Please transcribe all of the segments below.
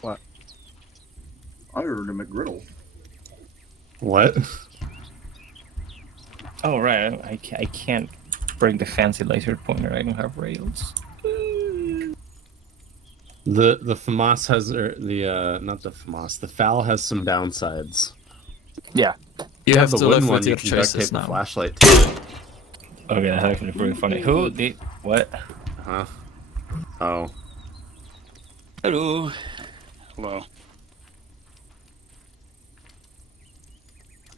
What? I ordered a McGriddle. What? Oh right, I can't bring the fancy laser pointer. I don't have rails. The FAMAS has not the FAMAS. The FAL has some downsides. Yeah. You Yeah, have the to wooden live one with you your can duct choices tape a now. flashlight to. Okay, that's actually pretty funny. Who did what? Huh? Oh. Hello. Hello.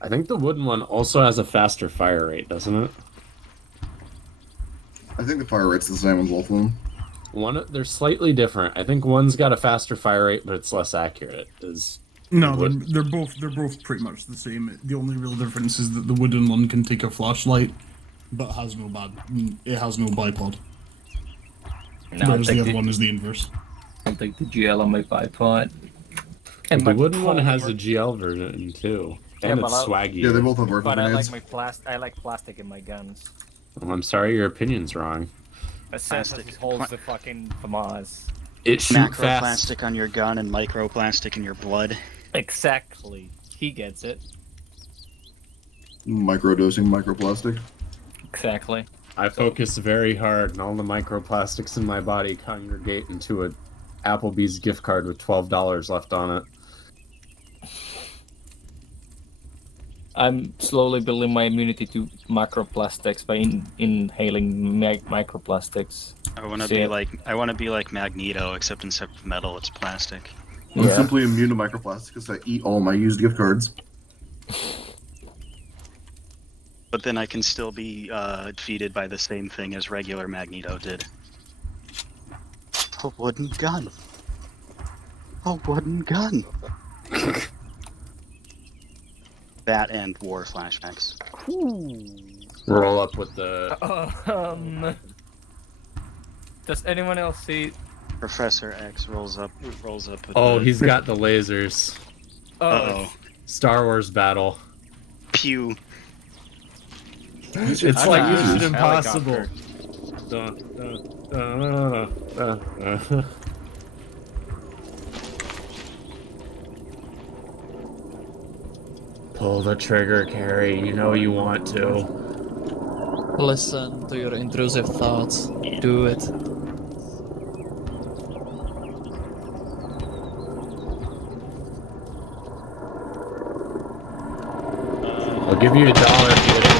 I think the wooden one also has a faster fire rate, doesn't it? I think the fire rate's the same on both of them. They're slightly different. I think one's got a faster fire rate, but it's less accurate. No, they're both pretty much the same. The only real difference is that the wooden one can take a flashlight, but has no bipod. Whereas the other one is the inverse. I'll take the GL on my bipod. And the wooden one has a GL version too, and it's swaggy. Yeah, they both have rifle But I grenades. like I like plastic in my guns. Well, I'm sorry, your opinion's wrong. Plastic holds the fucking FAMAS. It shoots fast. Macroplastic on your gun and microplastic in your blood. Exactly. He gets it. Microdosing microplastic. Exactly. I focus very hard, and all the microplastics in my body congregate into a Applebee's gift card with $12 left on it. I'm slowly building my immunity to microplastics by inhaling microplastics. I want to be like Magneto, except instead of metal, it's plastic. I'm simply immune to microplastics because I eat all my used gift cards. But then I can still be defeated by the same thing as regular Magneto did. A wooden gun. A wooden gun. That and war flashbacks. Roll up with the... Does anyone else see... Professor X rolls up with he's got the lasers. Uh-oh. Star Wars battle. Pew. It's like Mission Impossible. Pull the trigger, Carrie. You know you want to. Listen to your intrusive thoughts. Do it. I'll give you $1 if you get it.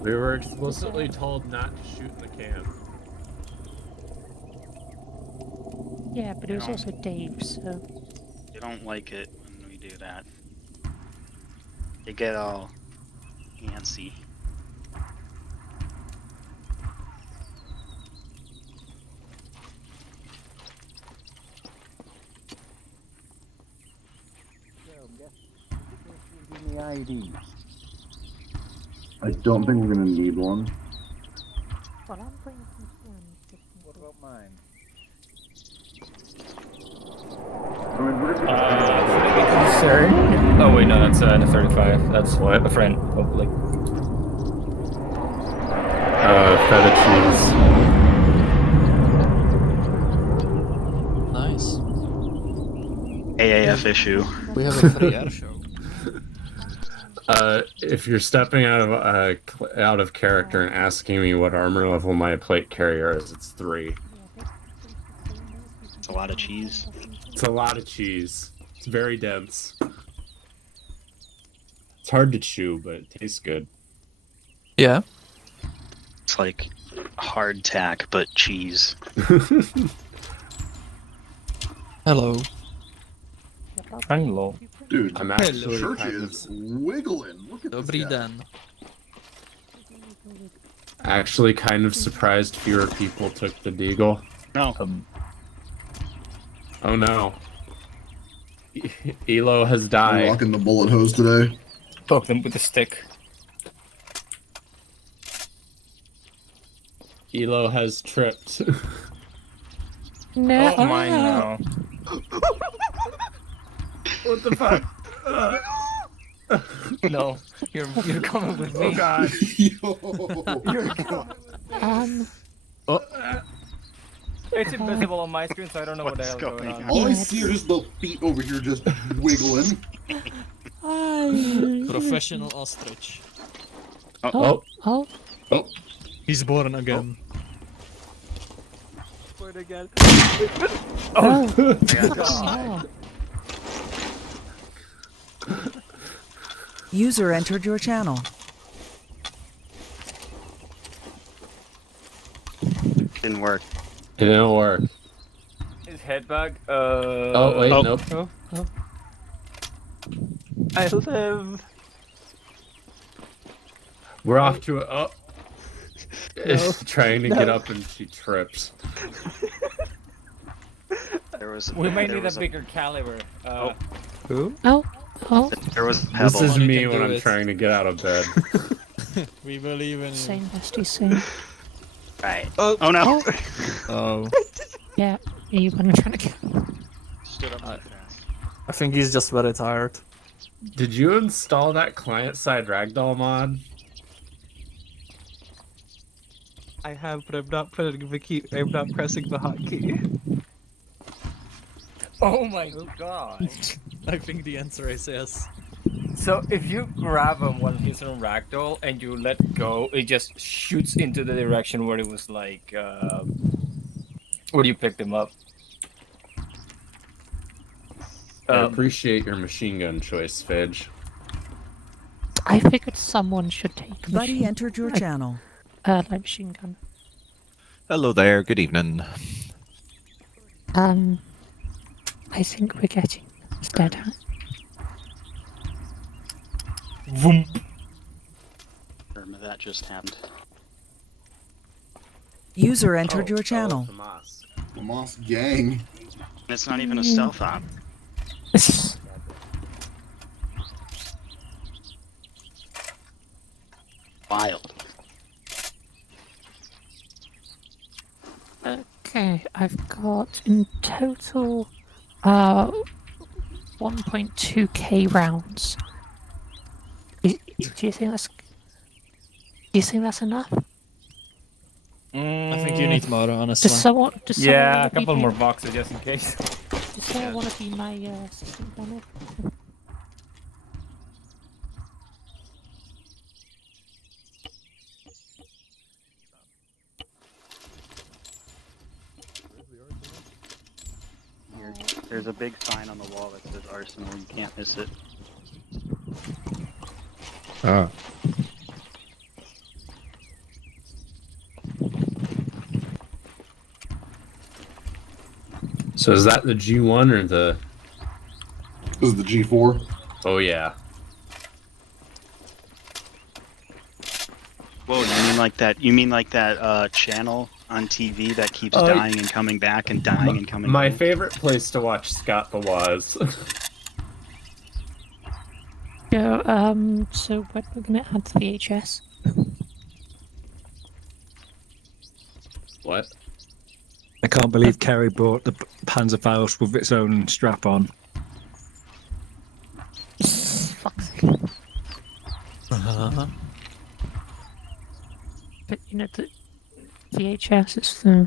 We were explicitly told not to shoot in the can. Yeah, but it was also Dave, so... You don't like it when we do that. You get all antsy. I don't think we're gonna need one. Well, I'm bringing some forms. What about mine? I mean, we're gonna Oh wait, no, that's an 35. That's what? A friend, hopefully. Feta cheese. Nice. AAF issue. We have a free air show. If you're stepping out of character and asking me what armor level my plate carrier is, it's 3. It's a lot of cheese. It's a lot of cheese. It's very dense. It's hard to chew, but it tastes good. Yeah. It's like hardtack, but cheese. Hello. Hello. Dude, I'm actually Church kind is wiggling. Look at Dobry this guy. den. actually kind of surprised fewer people took the deagle. No. Oh no. Elo has I'm died. rocking the bullet hose today. Poke them with a stick. Elo has tripped. No. Oh mine now. What the fuck? No, you're coming with me. Oh god. Yo. You're coming with me. It's invisible on my screen, so I don't know what the What's hell's going going on. All I see are just little feet over here just wiggling. Professional ostrich. Oh. He's born again. Wait again. Oh. God. User entered your channel. Didn't work. It didn't work. His head bug. Oh wait, nope. I live. We're off to a. Oh. It's trying to get up and she trips. There was. We might there need was a bigger caliber. Who? Oh. There was a This pebble. is You me can when do I'm it. trying to get out of bed. We believe in you. Same bestie, same. Right. Oh no. Oh. Yeah, you were trying to get. Stood up too fast. I think he's just very tired. Did you install that client-side ragdoll mod? I have, but I'm not putting the key. I'm not pressing the hotkey. Oh my god. I think the answer is yes. So if you grab him while he's on ragdoll and you let go, it just shoots into the direction where it was like, where you picked him up. I appreciate your machine gun choice, Fidge. I figured someone should take a Buddy machine, entered your like, channel. like machine gun. Hello there, good evening. I think we're getting dead. Vroom. Irma, that just happened. User entered your channel. Tomas. The Moss gang. And it's not even a stealth op. Wild. Okay, I've got in total 1.2k rounds. Do you think that's enough? I think you need more, honestly. Does someone Yeah, a wanna be couple my- more boxes just in case. Does someone want to be my assistant gunner? There's a big sign on the wall that says Arsenal. You can't miss it. Ah. So is that the G1 or the? This is the G4. Oh yeah. Whoa, you mean like that? You mean like that channel on TV that keeps Oh, dying and coming back and dying and coming My back? favorite place to watch Scott the Waz. Yeah, so when we're gonna add the VHS? What? I can't believe Kerry bought the Panzerfaust with its own strap on. Fuck's sake. But you know, the VHS is the.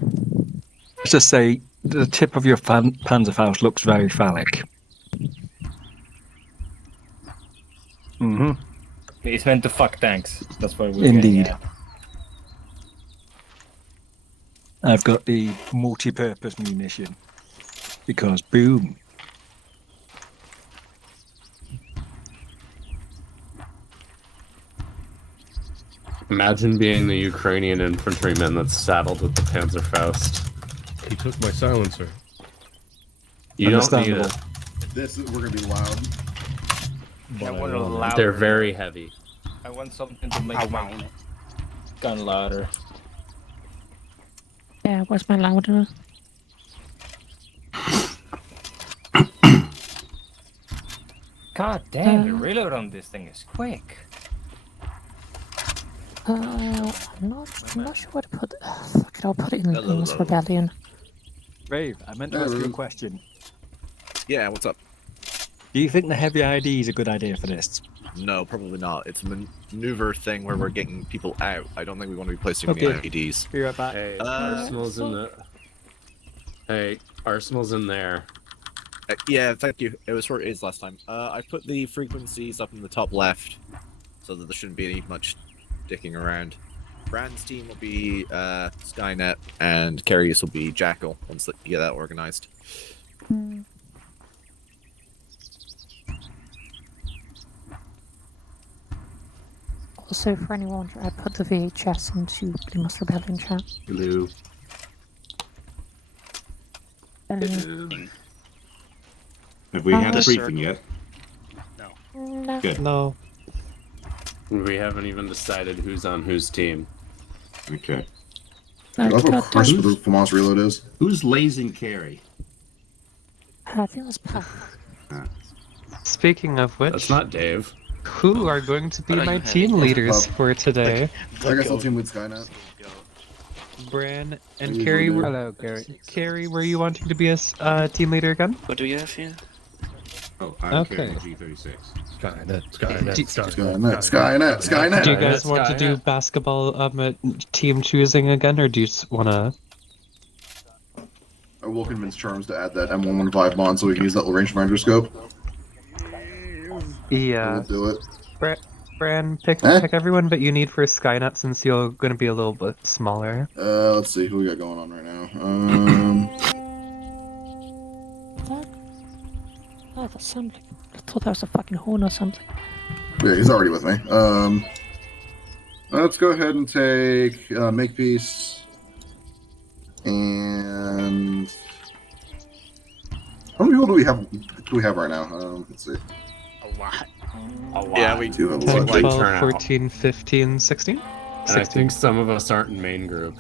Let's just say the tip of your Panzerfaust looks very phallic. Mm-hmm. It's meant to fuck tanks. That's what we're Indeed. getting at. I've got the multi-purpose munition because boom. Imagine being the Ukrainian infantryman that's saddled with the Panzerfaust. He took my silencer. You don't need Understandable. it. This is, we're gonna be loud. I want it louder. They're very heavy. I want something to make my gun louder. Yeah, where's my louder? God damn, the reload on this thing is quick. I'm not sure where to put. Fuck it, I'll put it in the Venus Rebellion. Rave, I meant to ask you a question. Yeah, what's up? Do you think the heavy ID is a good idea for this? No, probably not. It's a maneuver thing where we're getting people out. I don't think we want to be placing Okay. the IEDs. Be right back. Hey, Arsenal's in the. Hey, Arsenal's in there. Yeah, thank you. It was where it is last time. I put the frequencies up in the top left, so that there shouldn't be any much dicking around. Brand's team will be Skynet, and Carrie's will be Jackal once you get that organized. Also, for anyone, I put the VHS into the Must Rebellion chat. Hello. Have we had a briefing yet? No. Good. No. We haven't even decided who's on whose team. Okay. I love how crisp the FAMAS reload is. Who's lasing Carrie? I think that's Pat. Speaking of which, That's not Dave. who are going to be my team leaders for today? I guess I'll team with Skynet. Bran and usually Carrie. do. Hello, Carrie. Carrie, were you wanting to be a team leader again? What do we have here? Oh, I'm Okay. carrying G36. Skynet. Do you guys want to do basketball team choosing again, or do you want to? I will convince Charms to add that M115 mod so we can use that range finder scope. Yeah. We'll do it. Bran, pick Eh? everyone but you need for Skynet since you're going to be a little bit smaller. Let's see who we got going on right now. Oh, that sounded like... I thought that was a fucking horn or something. Yeah, he's already with me. Let's go ahead and take Makepeace and how many people do we have right now? Let's see. A lot. A lot. Yeah, we do have a 10, lot. 12, turnout. 14, 15, 16? And I think some of us aren't in main group.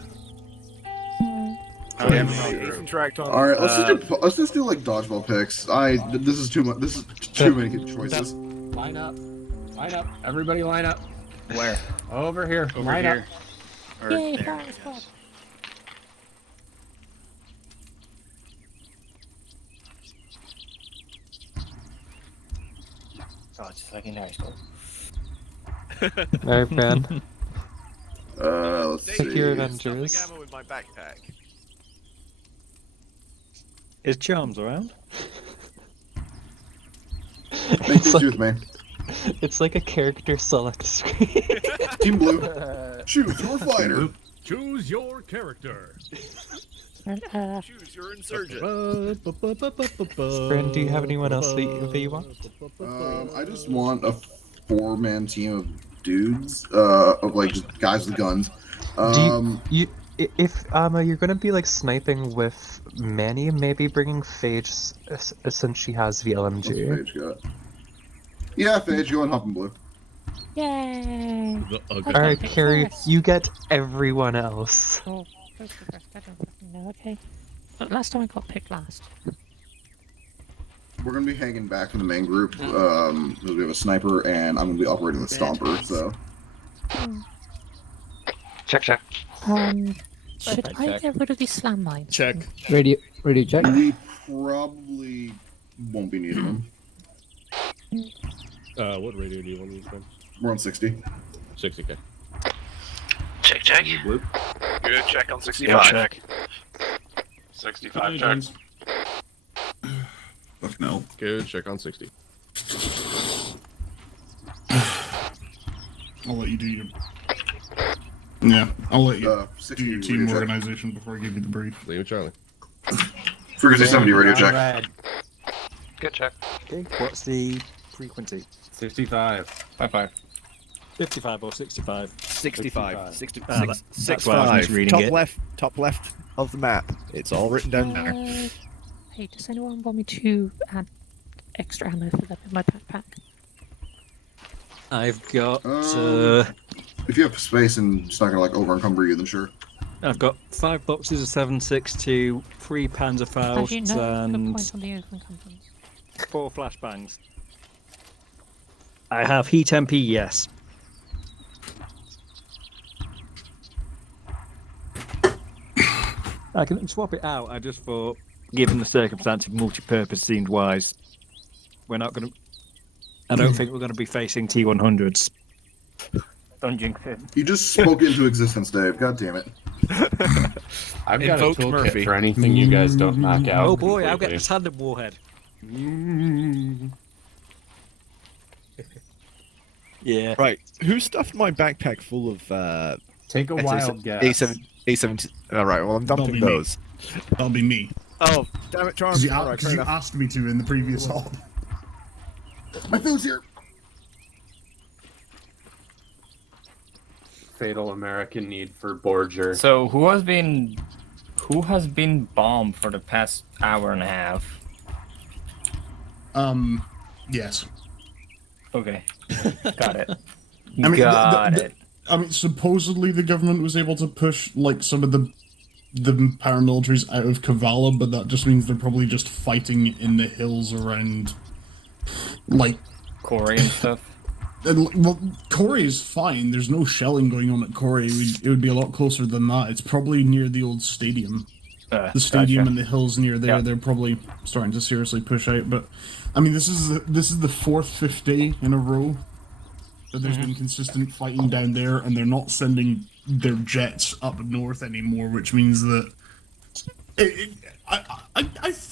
Interact on. All right, let's just do like dodgeball picks. This is too much. This is too many choices. Line up. Line up. Everybody line up. Where? Over here. Over line here. up. Or Yay, there, fire yes. squad. Oh, it's fucking high school. Alright, Bran. Let's Pick see. your Avengers. Ammo in my backpack. Is Charms around? Makepeace with me. It's like a character select screen. Team Blue, choose your fighter. Choose your character. Choose your insurgent. Bran, do you have anyone else that you want? I just want a 4-man team of dudes, of like just guys with guns. If you're gonna be like sniping with Manny, maybe bringing Phage since she has the What's LMG. Phage got? Yeah, Phage, go and hop in Blue. Yay! Alright, Carrie, you get everyone else. Oh, I don't know, okay. But last time I got picked last. We're gonna be hanging back from the main group, because we have a sniper, and I'm gonna be operating the Stomper, so. Check. Should I get rid of these slam mines? Check. Radio check. We probably won't be needing them. What radio do you want to use, man? We're on 60. 60K. Check. Good check on 65. Check. 65 check. Fuck no. Good check on 60. I'll let you do your... Yeah, I'll let you 60 do your team radio check. organization before I give you the brief. Leo Charlie. Frequency 70 radio check. Good check. Okay, what's the frequency? 65. 5-5. 55 or 65? 65. 65. That's why I was misreading it. Top left of the map. It's all written down there. Hey, does anyone want me to add extra ammo for that in my backpack? I've got If you have space and it's not gonna like over encumber you, then sure. I've got 5 boxes of 7.62, 3 Panzerfausts, Actually, no, good and point on the open companies. 4 flashbangs. I have Heat MP, yes. I can swap it out. I just thought, given the circumstances, multi-purpose seemed wise. we're not going to. I don't think we're going to be facing T100s. Don't jinx it. You just spoke into existence, Dave. God damn it. I've got Invoked a toolkit Murphy. for anything you guys don't knock out. Oh boy, I'll get completely. the tandem warhead. Yeah. Right. Who stuffed my backpack full of Take a wild guess. A7. All right. Well, I'm That'll dumping be me. those. That'll be me. Oh, damn it, Charms. Because All right, fair you enough. asked me to in the previous hall. My food's here. Fatal American need for Borger. So who has been bombed for the past hour and a half? Yes. Okay, got it. I mean, Got it. I mean, supposedly the government was able to push like some of the paramilitaries out of Kavala, but that just means they're probably just fighting in the hills around, like Corey and stuff. Well, Corey is fine. There's no shelling going on at Corey. It would be a lot closer than that. It's probably near the old stadium. The stadium Gotcha. and the hills near there. Yeah. They're probably starting to seriously push out. But I mean, this is the fifth day in a row that there's been consistent fighting down there, and they're not sending their jets up north anymore, which means that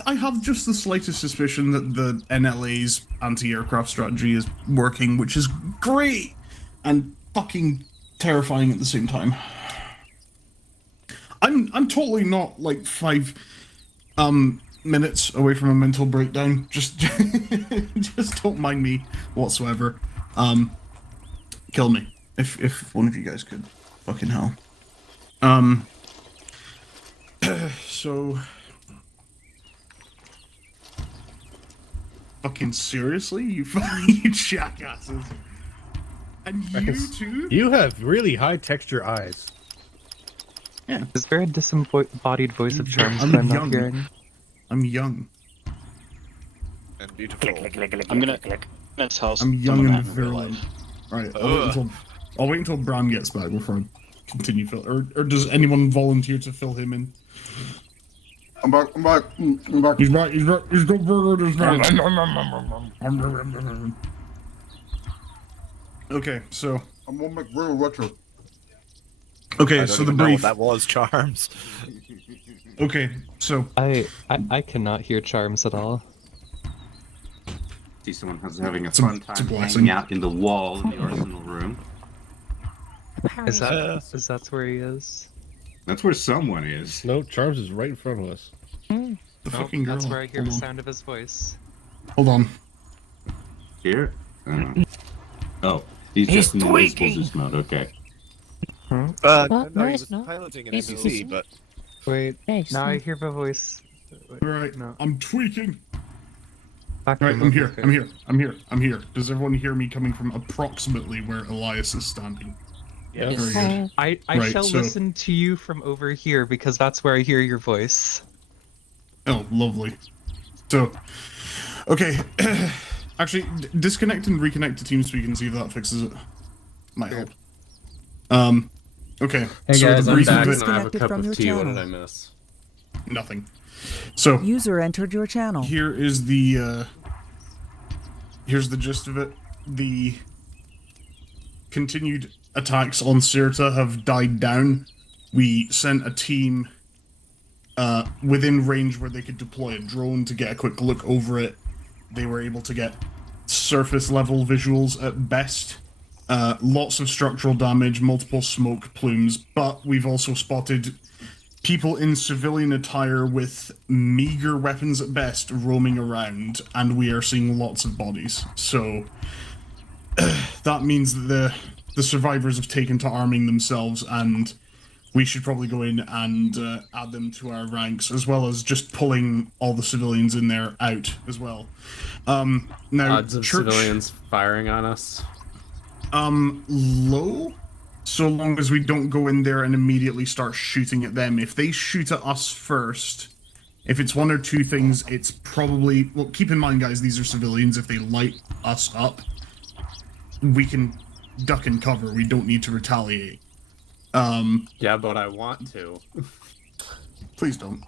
I have just the slightest suspicion that the NLA's anti-aircraft strategy is working, which is great and fucking terrifying at the same time. I'm totally not like 5 minutes away from a mental breakdown. Just just don't mind me whatsoever. Kill me if one of you guys could. Fucking hell. So fucking seriously, you fucking jackasses. And you too? You have really high texture eyes. Yeah. Is there a disembodied voice of Charms I'm that I'm young. not hearing? I'm young. And beautiful. I'm gonna Miss House. I'm young someone and have in real virulent. life. Right, I'll wait until Bram gets back before I continue fill. Or does anyone volunteer to fill him in? I'm back. I'm back. I'm back. He's back. He's back. He's got burger. He's back. Okay, so I'm on McGrill retro. okay, I so don't the even know brief. what that was, Charms. Okay, so I cannot hear Charms at all. See someone who's having a It's a- fun it's a time blessing. hanging out in the wall in the arsenal room. Is that where he is? That's where someone is. No, Charms is right in front of us. the fucking girl. That's where I hear the Hold on. sound of his voice. Hold on. Here? Oh, he's just in the invisible Zeus mode. Okay. Well, No, no, he it's was not. piloting an He's- NPC, he's- but Wait, Thanks. now I hear the voice. Alright, No. I'm tweaking. Back Right, from I'm the- here. okay. I'm here. I'm here. I'm here. Does everyone hear me coming from approximately where Elias is standing? Yeah. Very good. I Right, shall so- listen to you from over here because that's where I hear your voice. Oh, lovely. So, okay. Actually, disconnect and reconnect to TeamSpeak and see if that fixes it. Might help. Okay. Hey so guys, the I'm brief back of and I have a Disconnected cup from of your tea. What did channel. I miss? nothing. So, User entered your channel. here is the, here's the gist of it. The continued attacks on Syrta have died down. We sent a team within range where they could deploy a drone to get a quick look over it. They were able to get surface level visuals at best. Lots of structural damage, multiple smoke plumes, but we've also spotted people in civilian attire with meager weapons at best roaming around, and we are seeing lots of bodies. So that means that the survivors have taken to arming themselves, and we should probably go in and add them to our ranks, as well as just pulling all the civilians in there out as well. Now, Odds of civilians firing on us. Low, so long as we don't go in there and immediately start shooting at them. If they shoot at us first, if it's one or two things, it's probably... Well, keep in mind, guys, these are civilians. If they light us up, we can duck and cover. We don't need to retaliate. Yeah, but I want to. Please don't.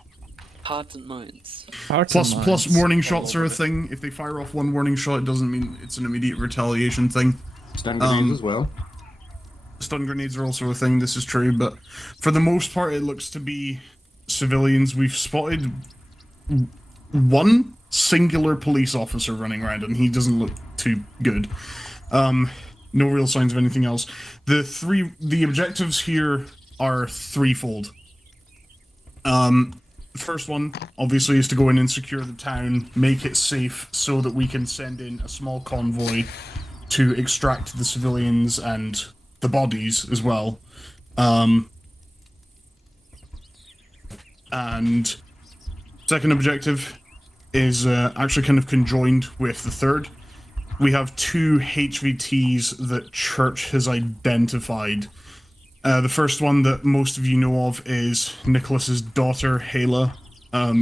Hearts and minds. Plus warning shots are a thing. If they fire off one warning shot, it doesn't mean it's an immediate retaliation thing. Stun grenades as well. Stun grenades are also a thing, this is true, but for the most part it looks to be civilians. We've spotted one singular police officer running around and he doesn't look too good. No real signs of anything else. The objectives here are threefold. First one, obviously, is to go in and secure the town, make it safe so that we can send in a small convoy to extract the civilians and the bodies as well. And second objective is actually kind of conjoined with the third. We have 2 HVTs that Church has identified. The first one that most of you know of is Nicolas's daughter, Hala.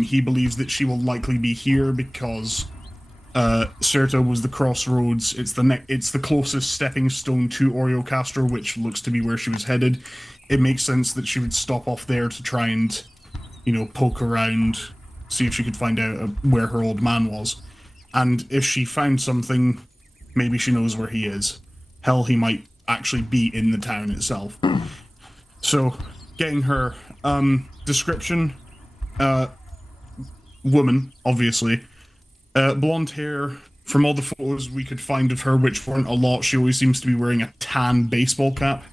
He believes that she will likely be here because Syrta was the crossroads. It's the closest stepping stone to Oreo Castro, which looks to be where she was headed. It makes sense that she would stop off there to try and, poke around, see if she could find out where her old man was. And if she found something, maybe she knows where he is. Hell, he might actually be in the town itself. So, getting her. Description. Woman, obviously. Blonde hair. From all the photos we could find of her, which weren't a lot, she always seems to be wearing a tan baseball cap.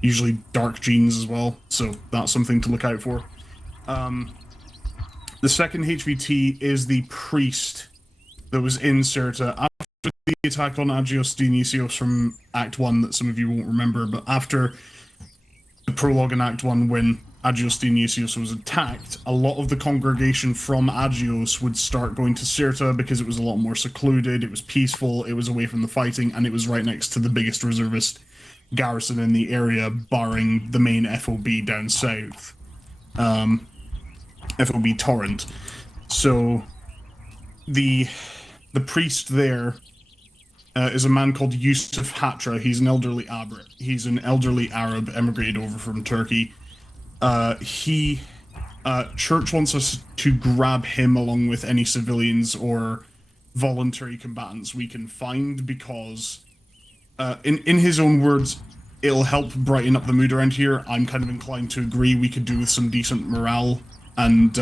Usually dark jeans as well, so that's something to look out for. The second HVT is the priest that was in Syrta after the attack on Agios Dionysios from Act 1 that some of you won't remember, but after the prologue in Act 1 when Agios Dionysios was attacked, a lot of the congregation from Agios would start going to Syrta because it was a lot more secluded, it was peaceful, it was away from the fighting, and it was right next to the biggest reservist garrison in the area, barring the main FOB down south. FOB Torrent. So the priest there is a man called Yusuf Hatra. He's an elderly Arab emigrated over from Turkey. Church wants us to grab him along with any civilians or voluntary combatants we can find because, in his own words, it'll help brighten up the mood around here. I'm kind of inclined to agree. We could do with some decent morale and,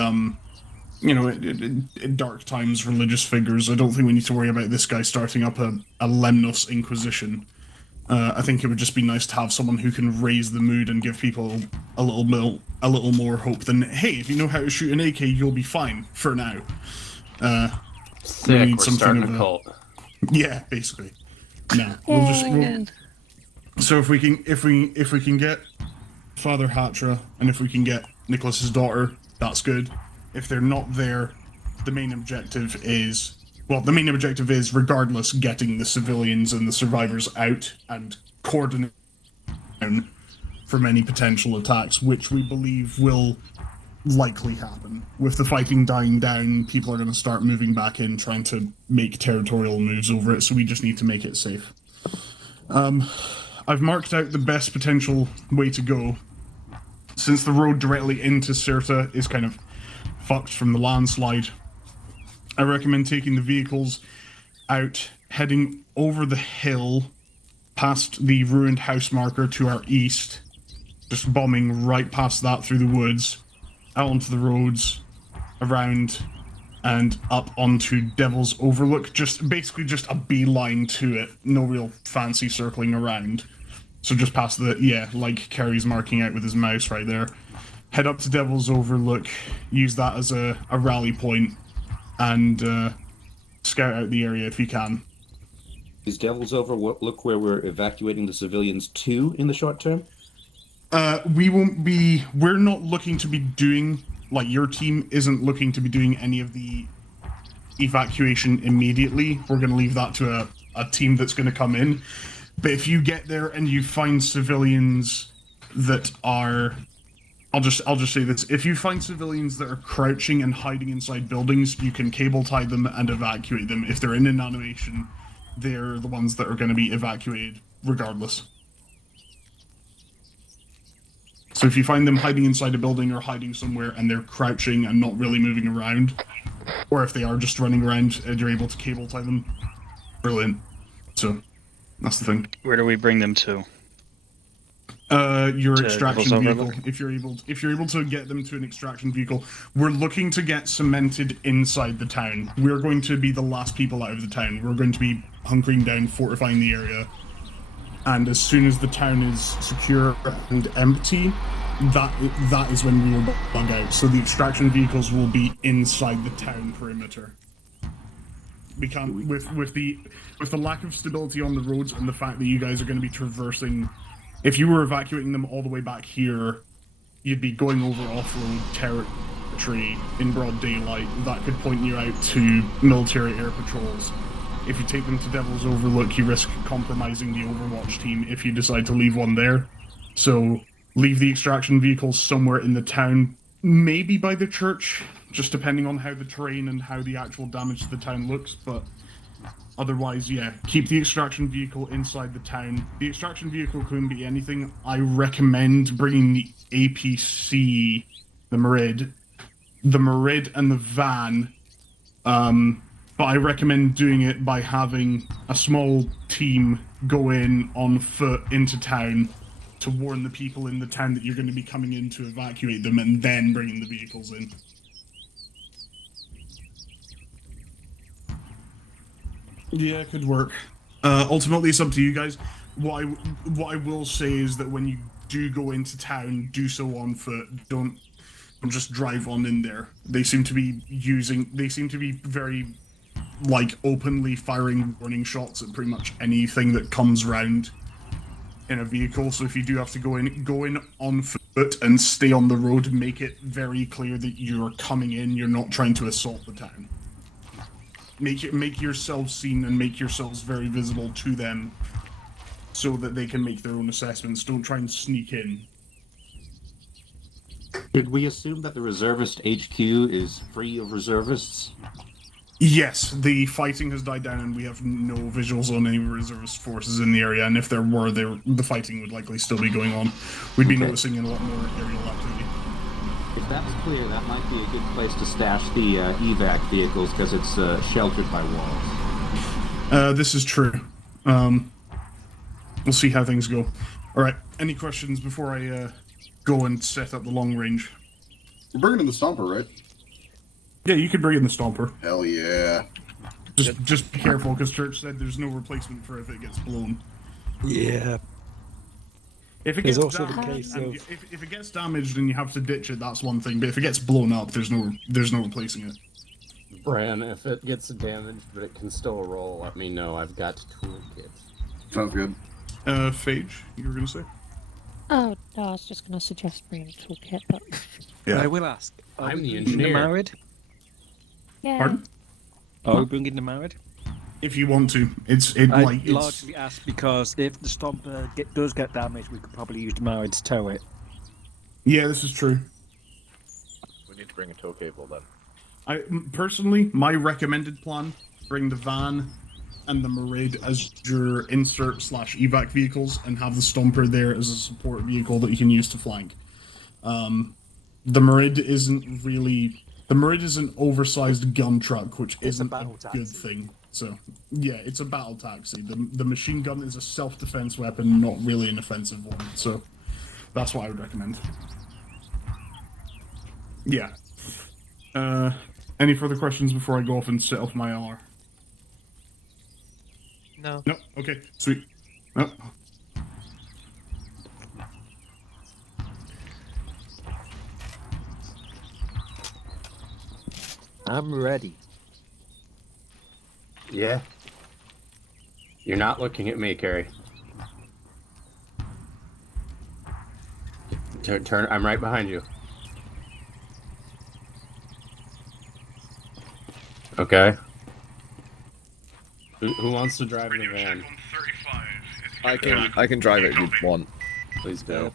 in dark times, religious figures. I don't think we need to worry about this guy starting up a Lemnos Inquisition. I think it would just be nice to have someone who can raise the mood and give people a little more hope than, hey, if you know how to shoot an AK, you'll be fine for now. Sick, we're starting a cult. Yeah, basically. No, so if we can get Father Hatra and if we can get Nicolas's daughter, that's good. If they're not there, the main objective is, regardless, getting the civilians and the survivors out and coordinating from any potential attacks, which we believe will likely happen. With the fighting dying down, people are going to start moving back in, trying to make territorial moves over it, so we just need to make it safe. I've marked out the best potential way to go. Since the road directly into Syrta is kind of fucked from the landslide, I recommend taking the vehicles out, heading over the hill, past the ruined house marker to our east, just bombing right past that through the woods, out onto the roads, around, and up onto Devil's Overlook. Basically just a beeline to it, no real fancy circling around. So just past like Kerry's marking out with his mouse right there. Head up to Devil's Overlook, use that as a rally point, and scout out the area if you can. Is Devil's Overlook where we're evacuating the civilians to in the short term? We're not looking to be doing, your team isn't looking to be doing any of the evacuation immediately. We're going to leave that to a team that's going to come in. But if you get there and you find civilians that are, I'll just say this, if you find civilians that are crouching and hiding inside buildings, you can cable tie them and evacuate them. If they're in an animation, they're the ones that are going to be evacuated regardless. So if you find them hiding inside a building or hiding somewhere and they're crouching and not really moving around, or if they are just running around and you're able to cable tie them, brilliant. So that's the thing. Where do we bring them to? Your To extraction Devil's vehicle. Overlook? If you're able to get them to an extraction vehicle, we're looking to get cemented inside the town. We're going to be the last people out of the town. We're going to be hunkering down, fortifying the area, and as soon as the town is secure and empty, that is when we will bug out. So the extraction vehicles will be inside the town perimeter. We can't with the lack of stability on the roads and the fact that you guys are going to be traversing. If you were evacuating them all the way back here, you'd be going over off-road territory in broad daylight. That could point you out to military air patrols. If you take them to Devil's Overlook, you risk compromising the Overwatch team if you decide to leave one there. So leave the extraction vehicles somewhere in the town, maybe by the church, just depending on how the terrain and how the actual damage to the town looks, but otherwise, yeah, keep the extraction vehicle inside the town. The extraction vehicle can be anything. I recommend bringing the APC, the Merid and the van, but I recommend doing it by having a small team go in on foot into town to warn the people in the town that you're going to be coming in to evacuate them, and then bringing the vehicles in. Yeah, it could work. Ultimately, it's up to you guys. What I will say is that when you do go into town, do so on foot. Don't just drive on in there. They seem to be very, like, openly firing warning shots at pretty much anything that comes round in a vehicle. So if you do have to go in on foot and stay on the road. Make it very clear that you're coming in. You're not trying to assault the town. Make yourselves seen and make yourselves very visible to them so that they can make their own assessments. Don't try and sneak in. Did we assume that the reservist HQ is free of reservists? Yes, the fighting has died down and we have no visuals on any reservist forces in the area, and if there were, the fighting would likely still be going on. We'd be noticing a lot more aerial activity. If that's clear, that might be a good place to stash the evac vehicles because it's sheltered by walls. This is true. We'll see how things go. Alright, any questions before I go and set up the long range? We're bringing in the Stomper, right? Yeah, you could bring in the Stomper. Hell yeah. Just be careful, because Church said there's no replacement for if it gets blown. Yeah. If it gets damaged, if it gets damaged and you have to ditch it, that's one thing. But if it gets blown up, there's no replacing it. Bran, if it gets damaged but it can still roll, let me know. I've got toolkits. Sounds good. Phage, you were gonna say? Oh, no, I was just gonna suggest bringing a toolkit, but... Yeah. I will ask. I'm the The engineer. married? Yeah. Pardon? Are we bringing the married? If you want to. I largely ask because if the Stomper does get damaged, we could probably use the married to tow it. Yeah, this is true. We need to bring a tow cable then. Personally, my recommended plan, bring the van and the Merid as your insert/evac vehicles and have the Stomper there as a support vehicle that you can use to flank. The Merid isn't really... The Merid is an oversized gun truck, which isn't a good thing. So, yeah, it's a battle taxi. The machine gun is a self-defense weapon, not really an offensive one. So, that's what I would recommend. Yeah. Any further questions before I go off and set off my LR? No. No? Okay, sweet. No. I'm ready. Yeah. You're not looking at me, Carrie. Turn. I'm right behind you. Okay. Who wants to drive the van? I can drive it if you want. Please do.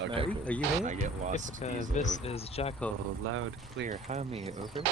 Okay. Mary, Cool. are you here? I get lost easily. This is Jackal, loud, clear. How me? Over.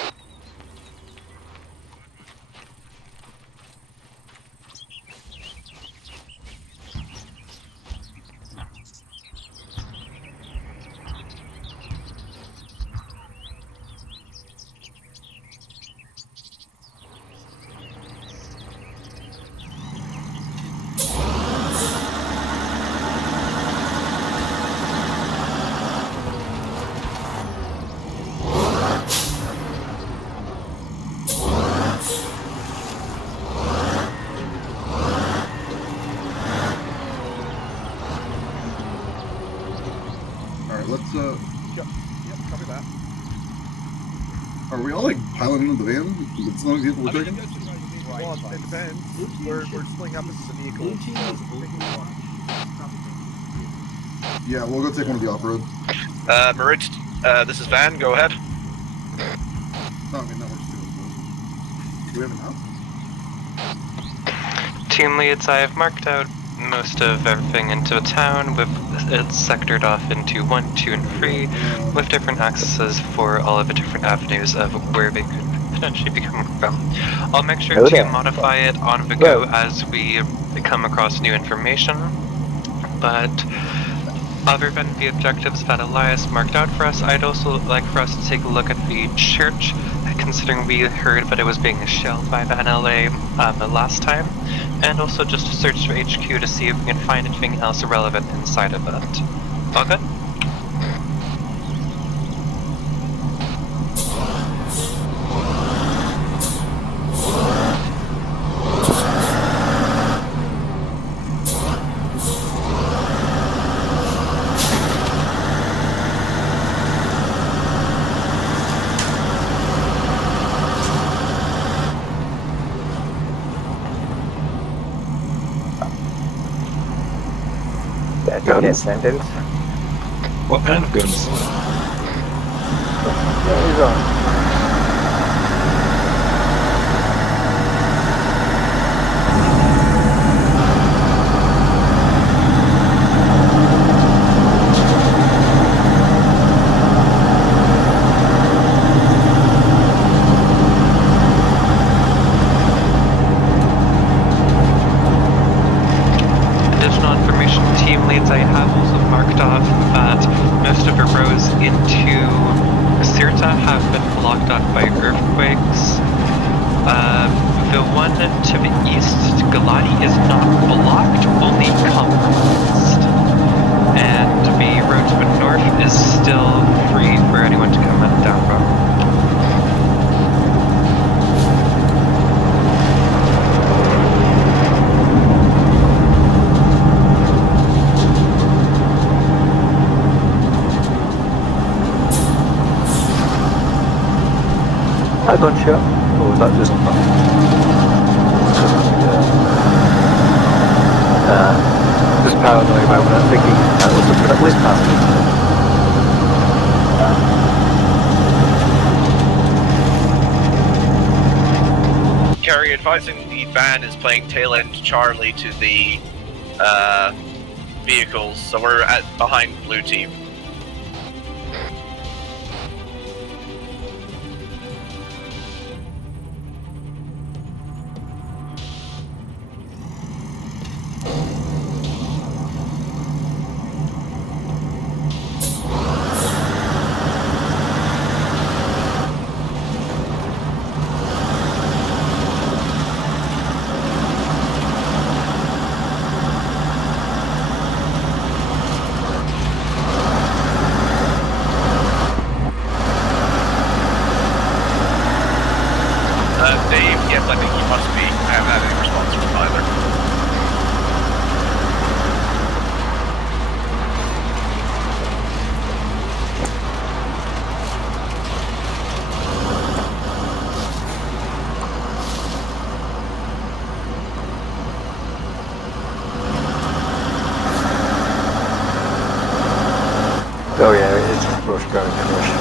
let's Yep, copy that. Are we all like piling into the van? As long as people we're I mean, taking? if you want, it depends. We're splitting up as a vehicle. Blue team is overwatch. Yeah, we'll go take one of the off-road. Marit, this is Van. Go ahead. No, I mean, that works too. Do we have an out? Team leads, I have marked out most of everything into a town with it's sectored off into 1, 2, and 3 with different accesses for all of the different avenues of where they could potentially be coming from. I'll make sure to modify it on the go as we come across new information, but other than the objectives that Elias marked out for us, I'd also like for us to take a look at the church, considering we heard that it was being shelled by the NLA the last time, and also just to search for HQ to see if we can find anything else relevant inside of that. All good? Ascendant. What kind of guns? He's on. Additional information, team leads, I have also marked off that most of the roads into Syrta have been blocked off by earthquakes. The one to the east, Galati, is not blocked, only compromised. And the road to the north is still free for anyone to come down from. I got you. Or was that just just paranoid about when I'm thinking that was something that whizzed past me. Carrie, advising the van is playing tail end Charlie to the vehicles, so we're behind blue team. Dave, yes, I think he must be. I haven't had any response from him either. Oh yeah, it's rush going to rush.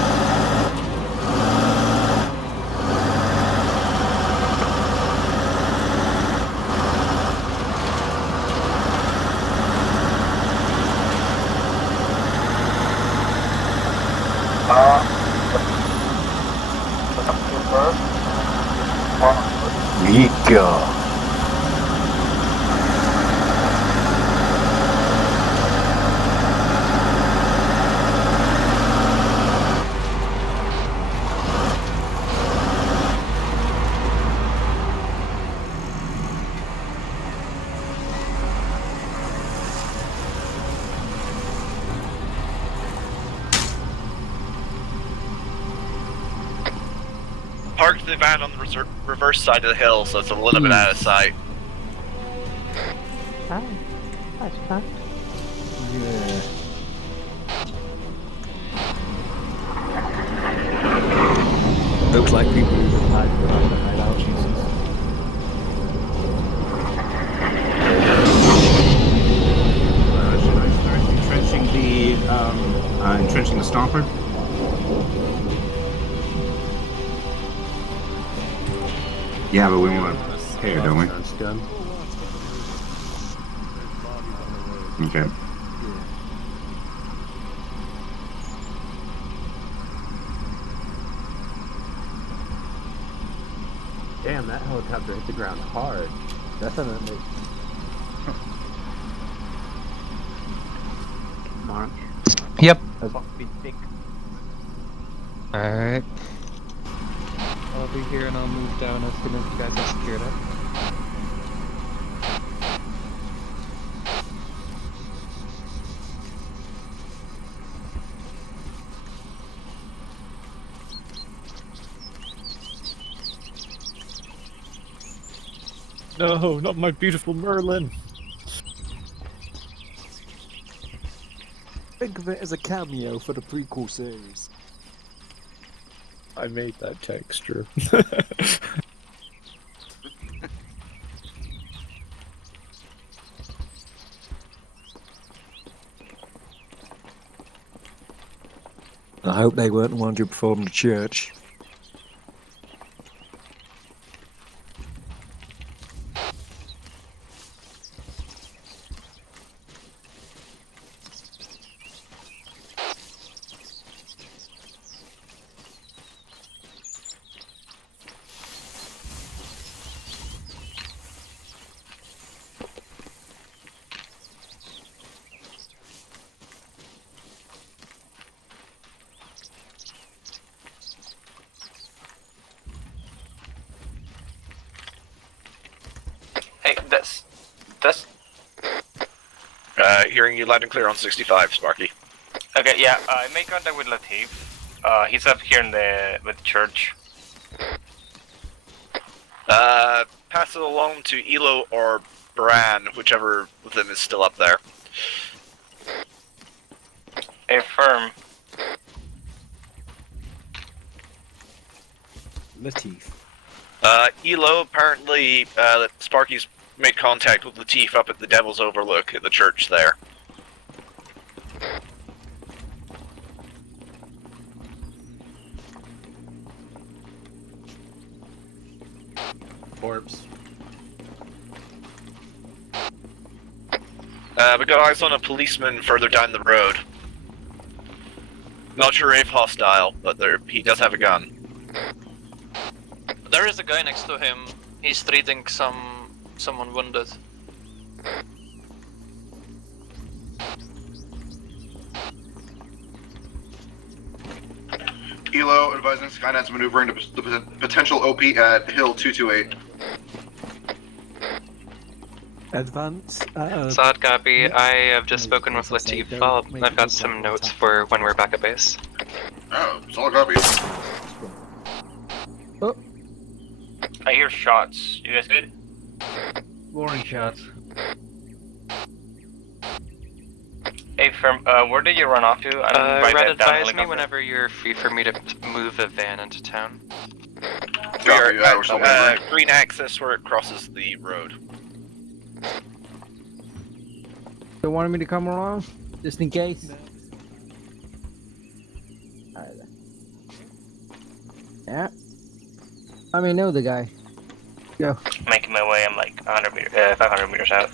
Nico. Parked the van on the reverse side of the hill, so it's a little bit out of sight. Oh, that's fun. Yeah. Looks like people who would like to have the hideout, Jesus. Should I start entrenching the stomper? Yeah, but we want to pair, don't we? Okay. Damn, that helicopter hit the ground hard. Definitely. Mark. Yep. Big. Alright. I'll be here and I'll move down as soon as you guys are secured up. No, not my beautiful Merlin. Think of it as a cameo for the prequel series. I made that texture. I hope they weren't the ones who performed the church. Hey, this. Hearing you loud and clear on 65, Sparky. Okay, yeah, I made contact with Latif. He's up here in with the church. Pass it along to Elo or Bran, whichever of them is still up there. Affirm. Latif. Elo, apparently, Sparky's made contact with Latif up at the Devil's Overlook at the church there. Corpse. We got eyes on a policeman further down the road. Not sure if hostile, but he does have a gun. There is a guy next to him. He's treating someone wounded. Elo advising Skynet's maneuvering to the potential OP at Hill 228. Advance. Solid copy. I have just spoken with Latif. I've got some notes for when we're back at base. Oh, solid copy. Oh. I hear shots. You guys good? Warning shots. Hey, firm. Where did you run off to? Red, advise me whenever you're free for me to move a van into town. We are at green access where it crosses the road. They wanted me to come along, just in case. Alright. Yeah. I mean, know the guy. Go. Making my way. I'm like 500 meters out.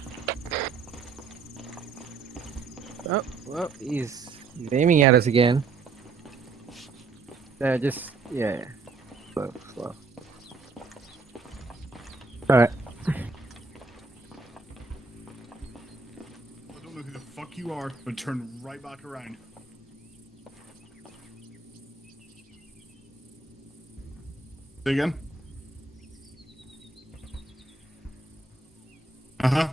Oh, well, he's aiming at us again. Yeah. Slow. Alright. I don't know who the fuck you are, but turn right back around. Say again? Uh-huh.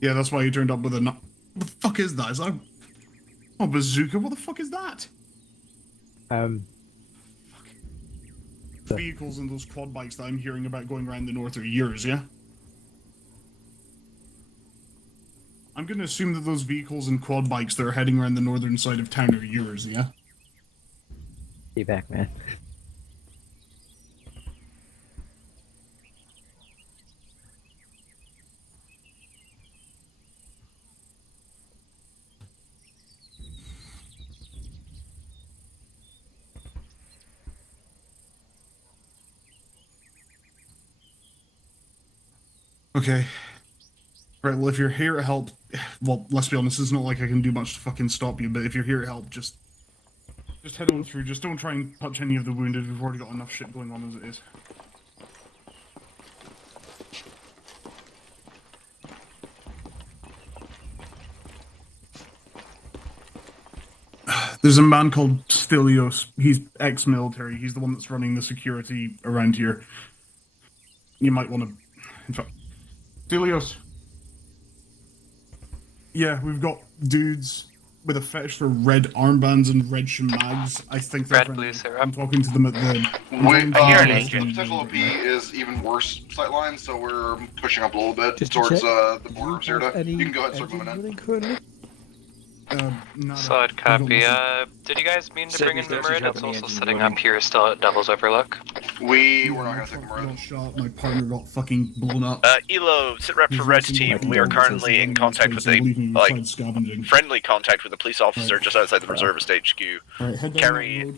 Yeah, that's why you turned up with a What the fuck is that? Is that a bazooka? What the fuck is that? Vehicles and those quad bikes that I'm hearing about going around the north are yours, yeah? I'm gonna assume that those vehicles and quad bikes that are heading around the northern side of town are yours, yeah? Be back, man. Okay. Right, well, if you're here to help, well, let's be honest, it's not like I can do much to fucking stop you, but if you're here to help, just head on through. Just don't try and touch any of the wounded. We've already got enough shit going on as it is. There's a man called Stelios. He's ex-military. He's the one that's running the security around here. You might want to... In fact... Stelios! Yeah, we've got dudes with a fetish for red armbands and red shemags. I think they're Red, blue, syrup. I'm talking to them at the... The potential OP is even worse sightline, so we're pushing up a little bit Just to towards check, the border of Syrta. You can go ahead and start moving in. Solid copy. Did you guys mean to bring in the Merit? It's also sitting up here still at Devil's Overlook. We're not gonna take the Merit. Got shot, my partner got fucking blown up. Elo, sit rep for Red's team. We are currently in contact with friendly contact with a police officer just outside the Reservist HQ. Kerry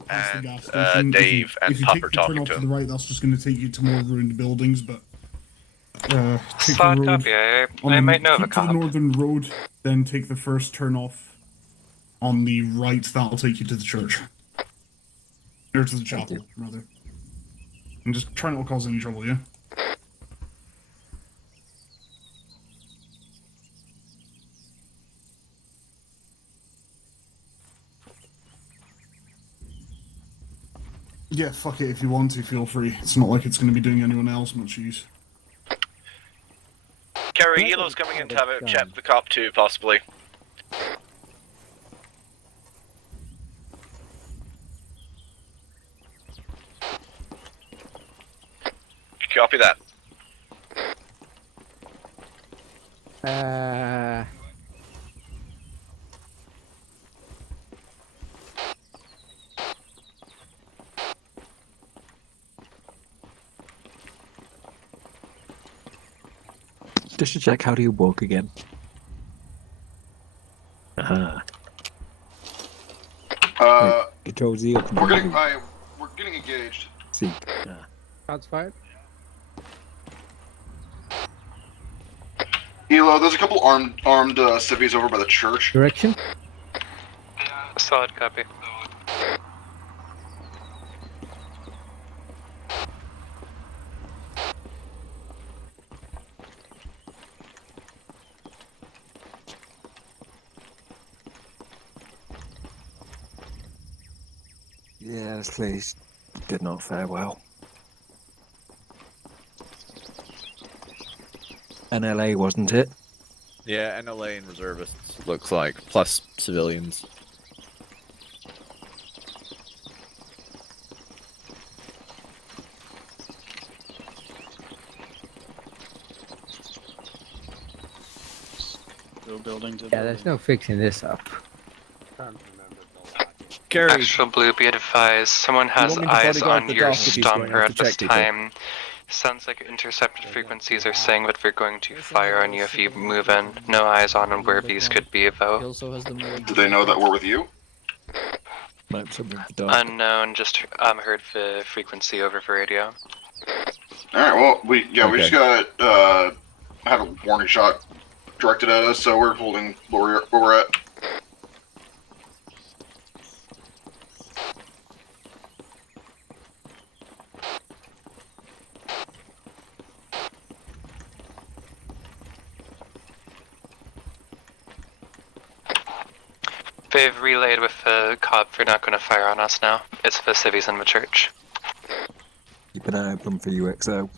and Dave and Pup are talking to to the him. right, that's just going to take you to more ruined buildings, but... take Solid the road copy. I might know of a keep to the cop. northern road, then take the first turn off on the right. That'll take you to the church. Or to the chapel, rather. And just try not to cause any trouble, yeah? Yeah, fuck it, if you want to, feel free. It's not like it's going to be doing anyone else much use. Kerry, Elo's coming in to have a chat with the cop too, possibly. Copy that. Just to check, how do you walk again? Control Z or We're getting engaged. C. Shots fired. Elo, there's a couple armed civvies over by the church. Direction? Solid copy. Yeah, this place did not fare well. NLA, wasn't it? Yeah, NLA and reservists, looks like, plus civilians. Yeah, there's no fixing this up. Gary. Actual Blue, be advised, someone has want me to eyes bodyguard on the your dock if he's going stomper out at to this check people? time. Sounds like intercepted frequencies are saying that we're going to fire on you if you move in. No eyes on where these could be, though. Do they know that we're with you? Unknown, just heard the frequency over the radio. Alright, well, we just got, had a warning shot directed at us, so we're holding where we're at. They've relayed with the cop they're not going to fire on us now. It's the civvies in the church. Keep an eye open for UXO.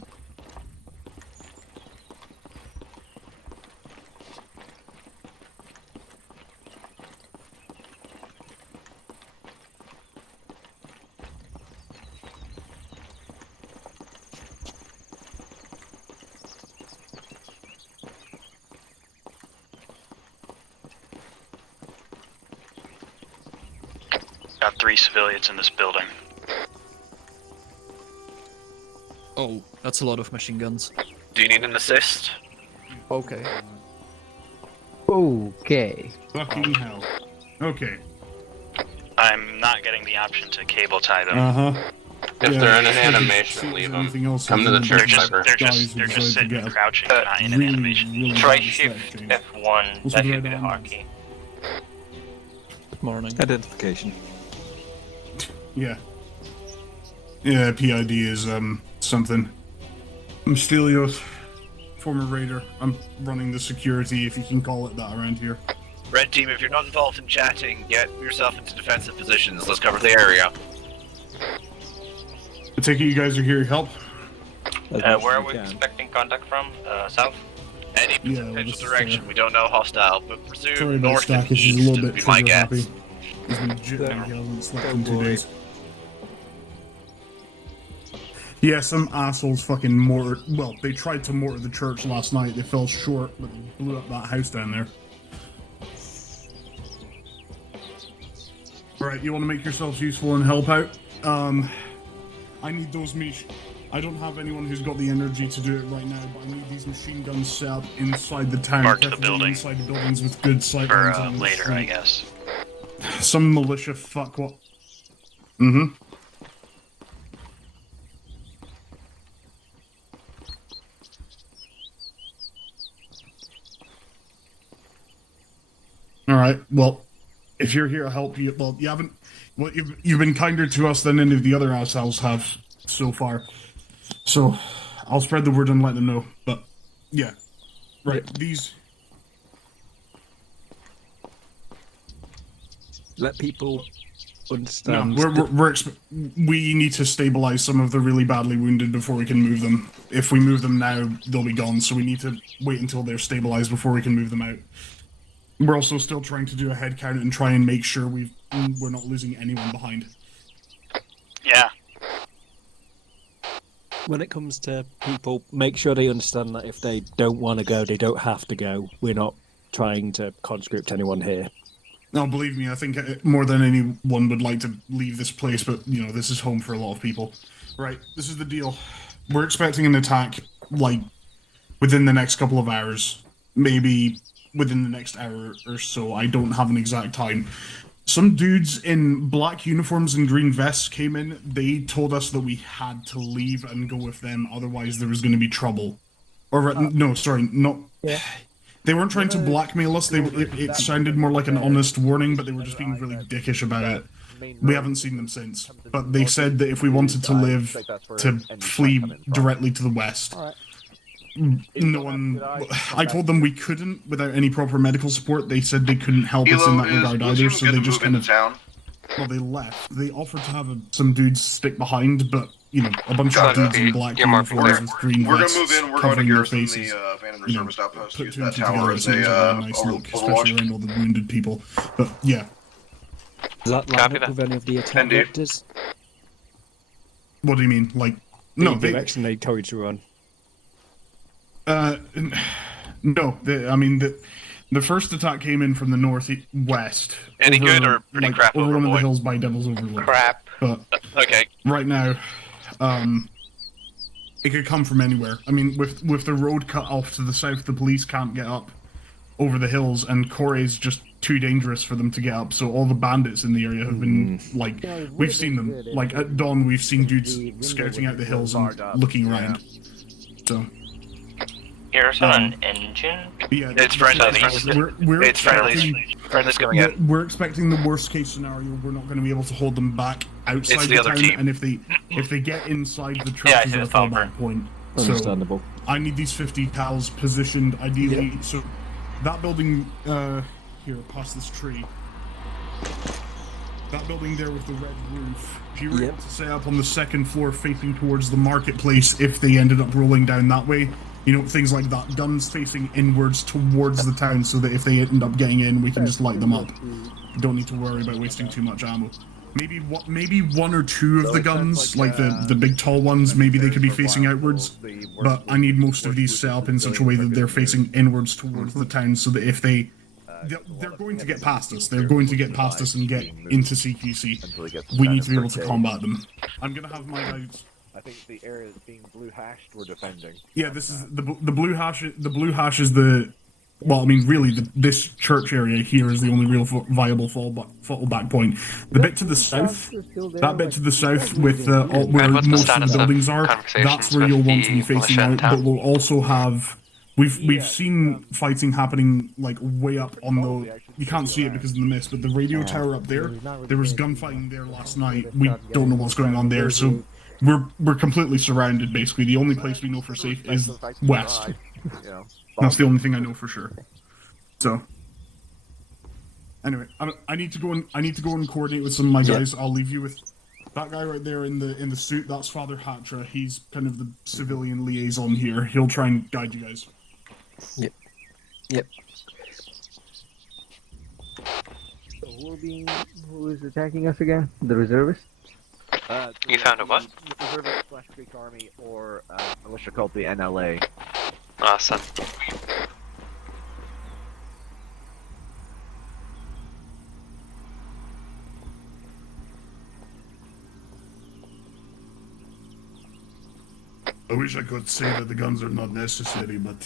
Got 3 civilians in this building. Oh, that's a lot of machine guns. Do you need an assist? Okay. Okay. Fucking hell. Okay. I'm not getting the option to cable tie them. Uh-huh. If they're in an animation, leave them. Come to the church cyber. They're just sitting and crouching, not in an animation. Try shift F1. That should be the hotkey. Good morning. Identification. Yeah. Yeah, PID is something. I'm Stelios, former raider. I'm running the security, if you can call it that, around here. Red team, if you're not involved in chatting, get yourself into defensive positions. Let's cover the area. I take it you guys are here to help? Where are we expecting contact from? South? Any potential direction. We don't know hostile, but Sorry presume about north and Stackis, he's a east little would bit be my trigger guess. happy. He's been jittery, he hasn't slept in 2 days. Yeah, some assholes fucking mortar. Well, they tried to mortar the church last night. They fell short, but they blew up that house down there. Alright, you want to make yourselves useful and help out? I need those I don't have anyone who's got the energy to do it right now, but I need these machine guns set up inside the town. Mark the building. Inside the buildings with good sight For lines on the later, street. I guess. Some militia fuckwat. Mm-hmm. Alright, well, if you're here to help you, well, you haven't, well, you've been kinder to us than any of the other assholes have so far. So, I'll spread the word and let them know, but, yeah. Right, these... Let people understand. No, we need to stabilize some of the really badly wounded before we can move them. If we move them now, they'll be gone, so we need to wait until they're stabilized before we can move them out. We're also still trying to do a head count and try and make sure we're not losing anyone behind. Yeah. When it comes to people, make sure they understand that if they don't want to go, they don't have to go. We're not trying to conscript anyone here. No, believe me, I think more than anyone would like to leave this place, but, you know, this is home for a lot of people. Right, this is the deal. We're expecting an attack, like, within the next couple of hours. Maybe within the next hour or so. I don't have an exact time. Some dudes in black uniforms and green vests came in. They told us that we had to leave and go with them, otherwise there was going to be trouble. Or, no, sorry, not... Yeah. They weren't trying to blackmail us. It sounded more like an honest warning, but they were just being really dickish about it. We haven't seen them since. But they said that if we wanted to live, to flee directly to the west. No one... I told them we couldn't without any proper medical support. They said they couldn't help us in that regard either, so they just kind of... Well, they left. They offered to have some dudes stick behind, but, you know, a bunch of dudes in black uniforms with green vests We're gonna move in, we're going to garrison the Phantom Reservist outpost. Put Use two and that two tower together, as it seems like a a nice look, especially around all the wounded people. But, yeah. Does that line up with any of the attack vectors? What do you mean? Like, The direction they told you to run. No. I mean, the first attack came in from the northwest. Any good or pretty crap over one of the overboard? hills by Devil's Overlook. Crap. But Okay. right now, it could come from anywhere. I mean, with the road cut off to the south, the police can't get up over the hills, and Corey's just too dangerous for them to get up. So all the bandits in the area have been like, we've seen them. Like at dawn, we've seen dudes scouting out the hills and looking around. So. Here's an engine. Yeah, it's friendly. It's friendly. Friendly's coming in. We're expecting the worst case scenario. We're not going to be able to hold them back outside It's the the other town, team. and if they get inside the Yeah, I trenches, see the at a fallback point. Understandable. So I need these 50 cals positioned ideally. Yeah. So that building here, past this tree. That building there with the red roof. If you were able to set up on the second floor facing towards the marketplace, if they ended up rolling down that way, you know, things like that. Guns facing inwards towards the town so that if they end up getting in, we can just light them up. Don't need to worry about wasting too much ammo. Maybe one or two of the guns, like the big tall ones, maybe they could be facing outwards. But I need most of these set up in such a way that they're facing inwards towards the town so that if they're going to get past us. They're going to get past us and get into CQC. We need to be able to combat them. I'm going to have my guys... I think the area that's being blue hashed we're defending. Yeah, this is the blue hash. The blue hash is the Well, I mean, really, this church area here is the only real viable fallback point. The bit to the south, that bit to the south with where most of the buildings are, that's where you'll want to be facing out. But we'll also have, we've seen fighting happening like way up on the. You can't see it because of the mist, but the radio tower up there, there was gunfighting there last night. We don't know what's going on there, so we're completely surrounded. Basically, the only place we know for safe is west. That's the only thing I know for sure. So, anyway, I need to go and coordinate with some of my guys. I'll leave you with that guy right there in the suit. That's Father Hatra. He's kind of the civilian liaison here. He'll try and guide you guys. Yep. So who is attacking us again? The reservists? You found a what? Reservists / Greek Army or militia called the NLA. Awesome. I wish I could say that the guns are not necessary, but...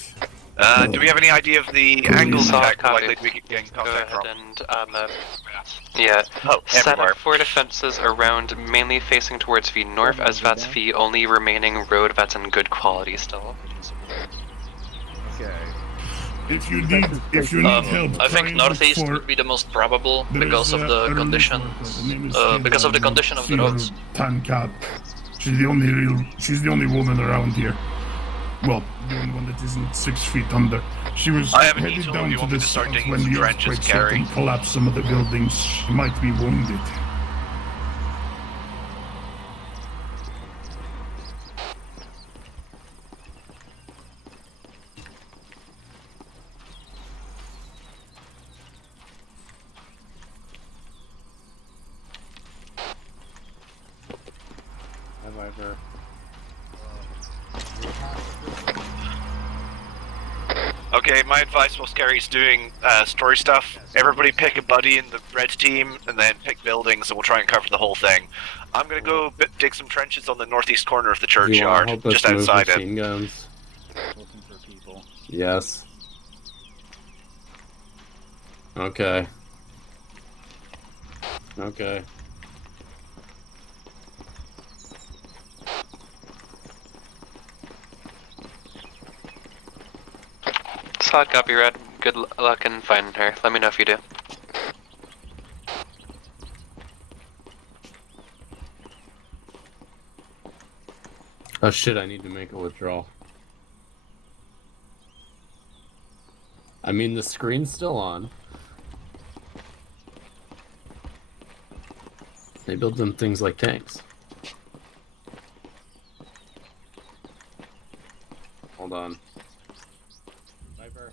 do we have any idea of the angles of attack likely to be getting contact from? Set up 4 defenses around, mainly facing towards V north, as that's the only remaining road that's in good quality still. Okay. If you need help, I think northeast would be the most probable because of the conditions. Because of the condition of the roads. Tankat. She's the only woman around here. Well, the only one that isn't 6 feet under. She was headed down to the south when the earthquake hit and collapsed some of the buildings. She might be wounded. Okay, my advice while Scary's doing story stuff, everybody pick a buddy in the red team, and then pick buildings, and we'll try and cover the whole thing. I'm gonna go dig some trenches on the northeast corner of the churchyard, just outside it. Guns? Looking for people. Yes. Okay. Okay. Solid copy, Red. Good luck in finding her. Let me know if you do. Oh shit, I need to make a withdrawal. I mean, the screen's still on. They build them things like tanks. Hold on. Viper.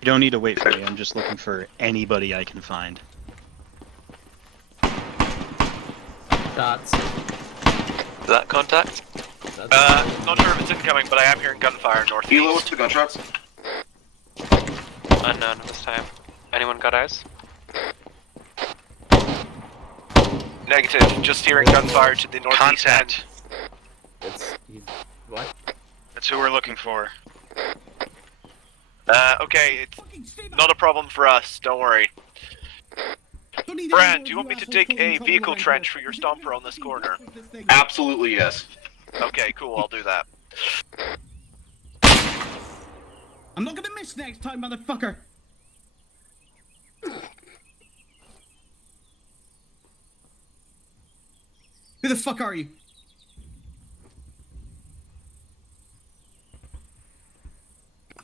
You don't need to wait for me, I'm just looking for anybody I can find. Shots. Is that contact? Not sure if it's incoming, but I am hearing gunfire northeast. Hilo, what's the gunshots? Unknown this time. Anyone got eyes? Negative, just hearing gunfire to the northeast end. What? That's who we're looking for. Okay, it's not a problem for us, don't worry. Brand, do you want me to dig a vehicle trench for your stomper on this corner? Absolutely, yes. Okay, cool, I'll do that. I'm not gonna miss next time, motherfucker! Who the fuck are you?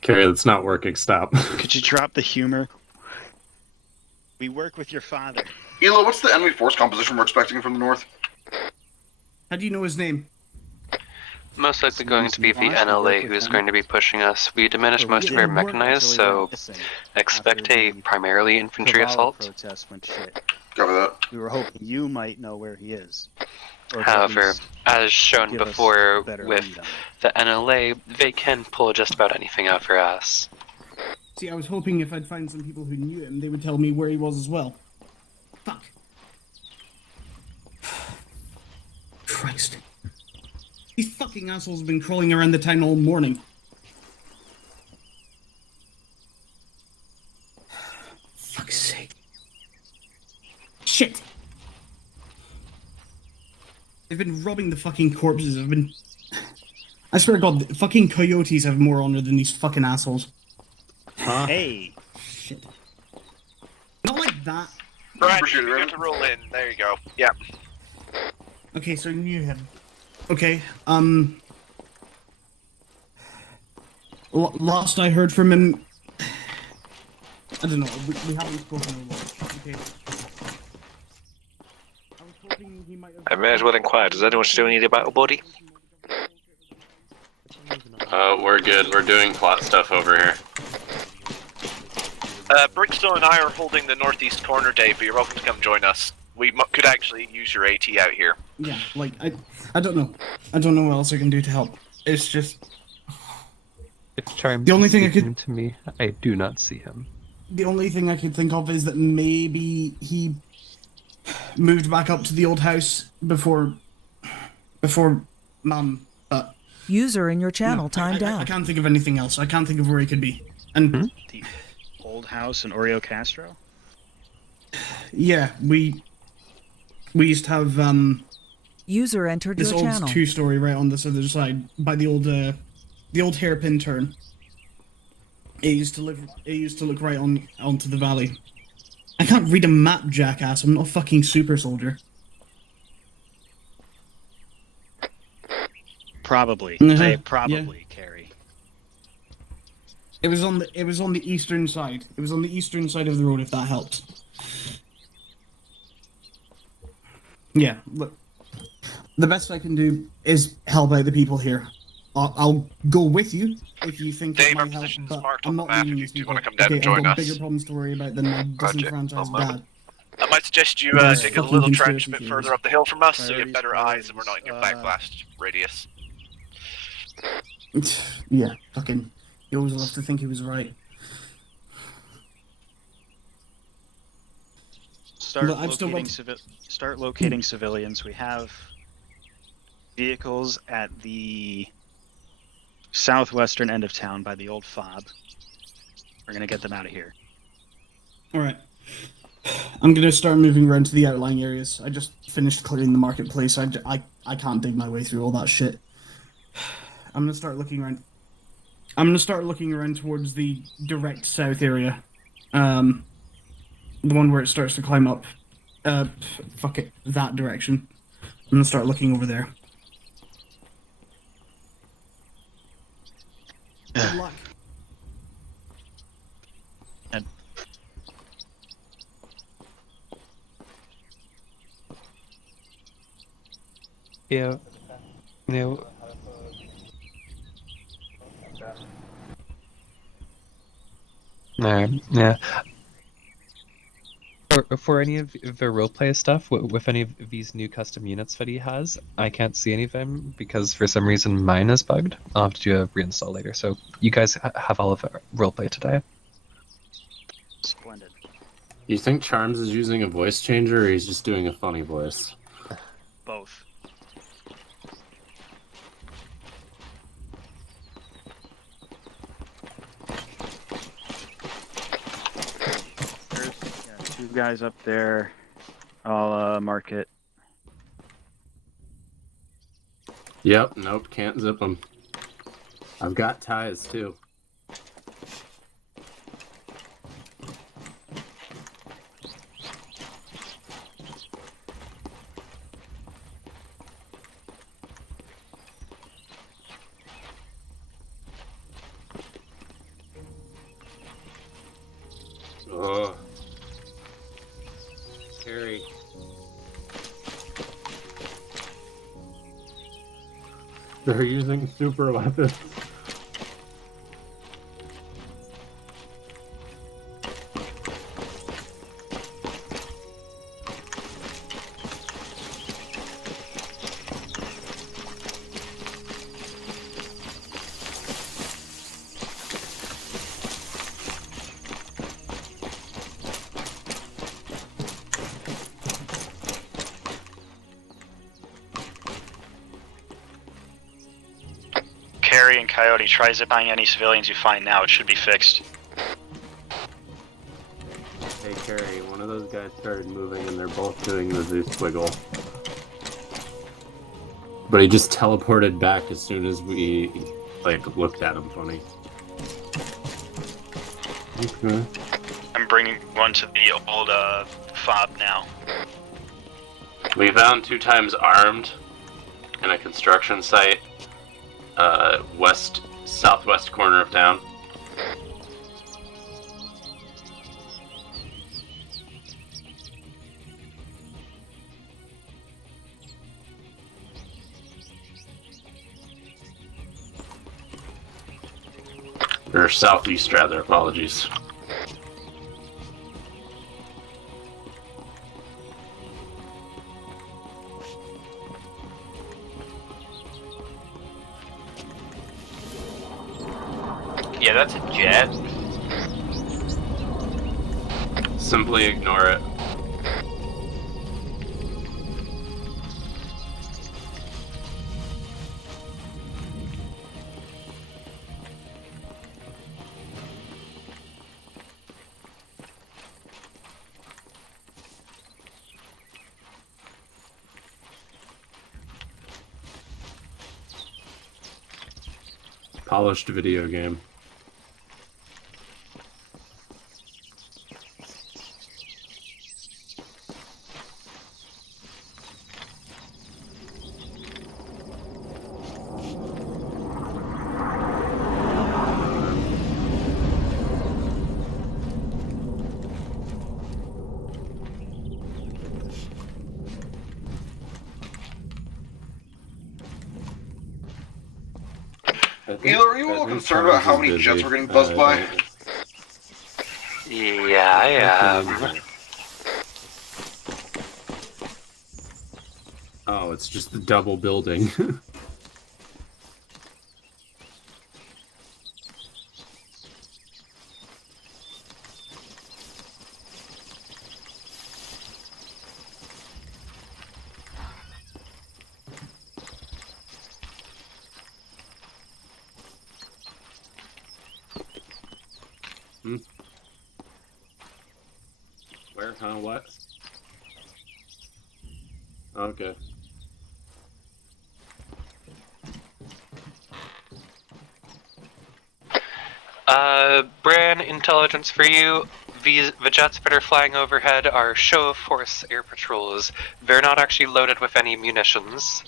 Carrie, that's not working. Stop. Could you drop the humor? We work with your father. Hilo, what's the enemy force composition we're expecting from the north? How do you know his name? Most likely going to be the NLA who is going to be pushing us. We diminished most of our mechanized, so expect a primarily infantry assault. Protest went shit. Cover that. We were hoping you might know where he is. However, as shown before with the NLA, they can pull just about anything out for us. See, I was hoping if I'd find some people who knew him, they would tell me where he was as well. Fuck. Christ. These fucking assholes have been crawling around the town all morning. Fuck's sake. Shit! They've been robbing the fucking corpses. I swear to God, the fucking coyotes have more honor than these fucking assholes. Huh? Hey! Shit. Not like that. Brad, you get to roll in. There you go. Yeah. Okay, so knew him. Okay, last I heard from him, I don't know, we haven't spoken a lot. Okay. I may as well inquire, does anyone still need a battle buddy? We're good. We're doing plot stuff over here. Brickstone and I are holding the northeast corner, Dave, but you're welcome to come join us. We could actually use your AT out here. Yeah, like, I don't know. I don't know what else I can do to help. It's just... It's Charm. The only thing I could... to me, I do not see him. The only thing I could think of is that maybe he moved back up to the old house before Mum, but... User in your channel timed out. I can't think of anything else. I can't think of where he could be. And... The old house in Oreo Castro? Yeah, we used to have User entered this your old channel. two-story right on this other side by the old hairpin turn. It used to look right onto the valley. I can't read a map, jackass. I'm not a fucking super soldier. Probably. Uh-huh. Probably, Carrie. It was on the eastern side. It was on the eastern side of the road, if that helps. Yeah, look. The best I can do is help out the people here. I'll go with you if you think Dave, it our might help, position's but marked I'm on the not map leaving if you these do people. want to come down and I've join got us. bigger problems to worry about than my disenfranchised dad. I might suggest you Those dig a fucking little trench conspiracy a bit theories. further up the hill from us so you have better eyes and we're not in your backblast radius. Yeah, fucking. He always loves to think he was right. Start But I've still locating, got- start locating civilians. We have vehicles at the southwestern end of town by the old fob. We're gonna get them out of here. Alright. I'm gonna start moving around to the outlying areas. I just finished clearing the marketplace. I can't dig my way through all that shit. I'm gonna start looking around. I'm gonna start looking around towards the direct south area. The one where it starts to climb up. Fuck it, that direction. I'm gonna start looking over there. Good luck. And Yeah. No. Yeah. For any of the roleplay stuff, with any of these new custom units that he has, I can't see any of them because for some reason mine is bugged. I'll have to do a reinstall later. So you guys have all of the roleplay today. Splendid. You think Charms is using a voice changer or he's just doing a funny voice? Both. Two guys up there. I'll mark it. Yep, nope, can't zip them. I've got ties too. Oh. Carrie. They're using super weapons. Carrie and Coyote, try zipping any civilians you find now. It should be fixed. Hey, Carrie, one of those guys started moving and they're both doing the Zeus squiggle. But he just teleported back as soon as we, like, looked at him funny. Okay. I'm bringing one to the old fob now. We found 2 times armed in a construction site, southwest corner of town. Or southeast, rather, apologies. Yeah, that's a jet. Simply ignore it. Polished video game. Either are you a little concerned about how many jets we're getting buzzed by? Yeah, I am. Oh, it's just the double building. Where? Huh? What? Okay. Bran, intelligence for you. The jets that are flying overhead are show of force air patrols. They're not actually loaded with any munitions.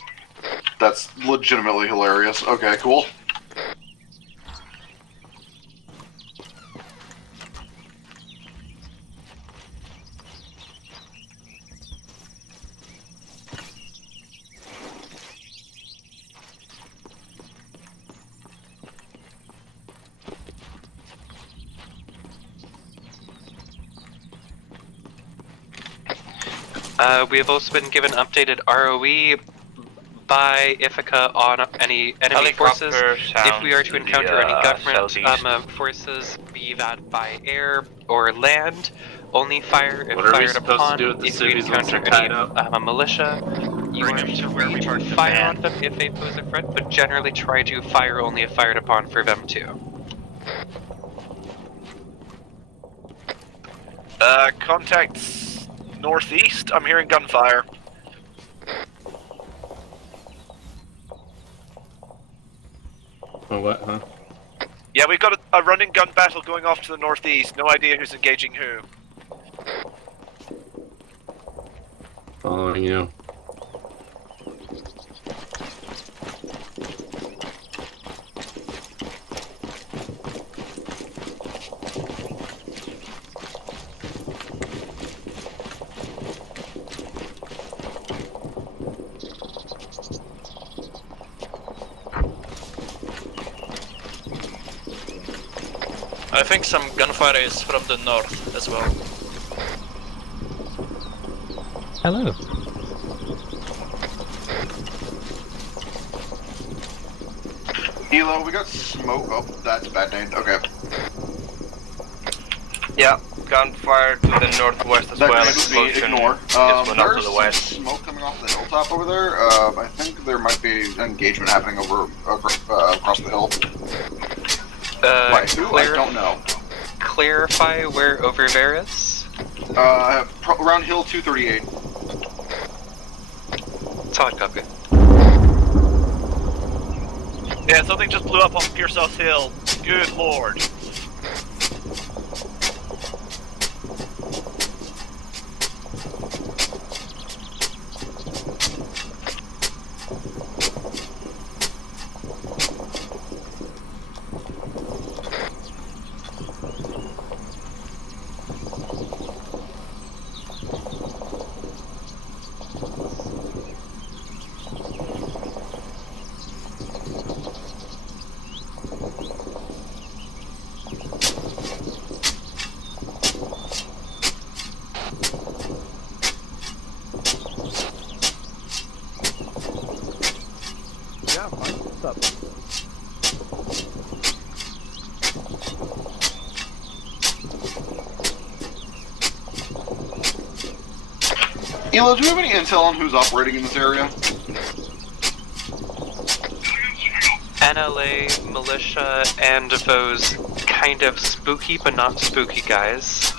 That's legitimately hilarious. Okay, cool. We have also been given updated ROE by Ithaca on any enemy forces. If we are to encounter any government forces, be that by air or land, only fire if fired upon. If we encounter any militia, you are free to fire on them if they pose a threat, but generally try to fire only if fired upon for them too. Contacts northeast. I'm hearing gunfire. Oh, what, huh? Yeah, we've got a running gun battle going off to the northeast. No idea who's engaging who. Following you. I think some gunfire is from the north as well. Hello. Elo, we got smoke. Oh, that's bad name. Okay. Yeah, gunfire to the northwest as well. Ignore. Just went out to There's the west. smoke coming off the hilltop. hilltop over there. I think there might be an engagement happening over across the hill. By who? I don't know. Clarify where Overbear is? Around hill 238. Solid copy. Yeah, something just blew up on Pierce House Hill. Good lord. Elo, do you have any intel on who's operating in this area? NLA, militia, and those kind of spooky but not spooky guys.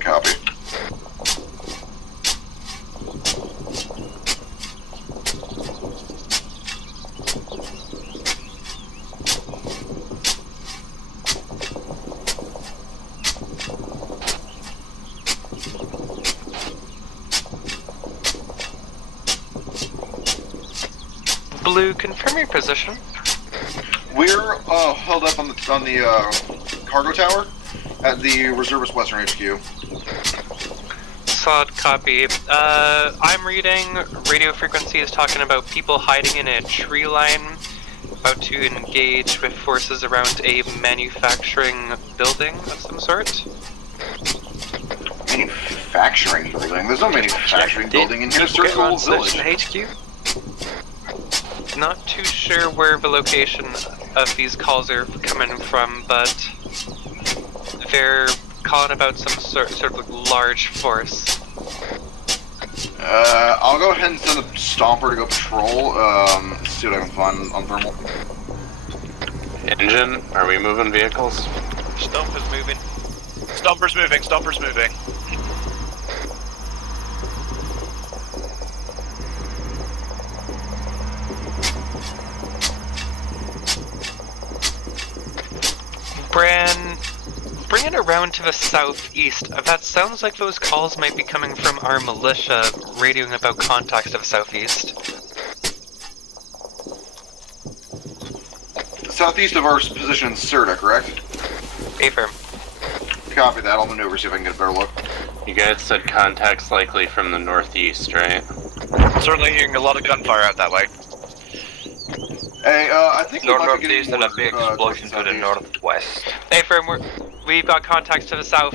Copy. Blue, confirm your position. We're held up on the cargo tower at the Reservists Western HQ. Solid copy. I'm reading radio frequencies talking about people hiding in a tree line, about to engage with forces around a manufacturing building of some sort. Manufacturing building? There's no manufacturing building in here. Circle Village. HQ? Not too sure where the location of these calls are coming from, but they're calling about some sort of like large force. I'll go ahead and send the Stomper to go patrol, see what I can find on thermal. Engine, are we moving vehicles? Stomper's moving. Stomper's moving, Stomper's moving. Bran, bring it around to the southeast. That sounds like those calls might be coming from our militia radioing about contacts to the southeast. Southeast of our position in Syrta, correct? Affirm. Copy that. I'll maneuver, see if I can get a better look. You guys said contacts likely from the northeast, right? Certainly hearing a lot of gunfire out that way. Hey, I think we might be Northeast getting and a big explosion to the northwest. Affirm, we've got contacts to the south.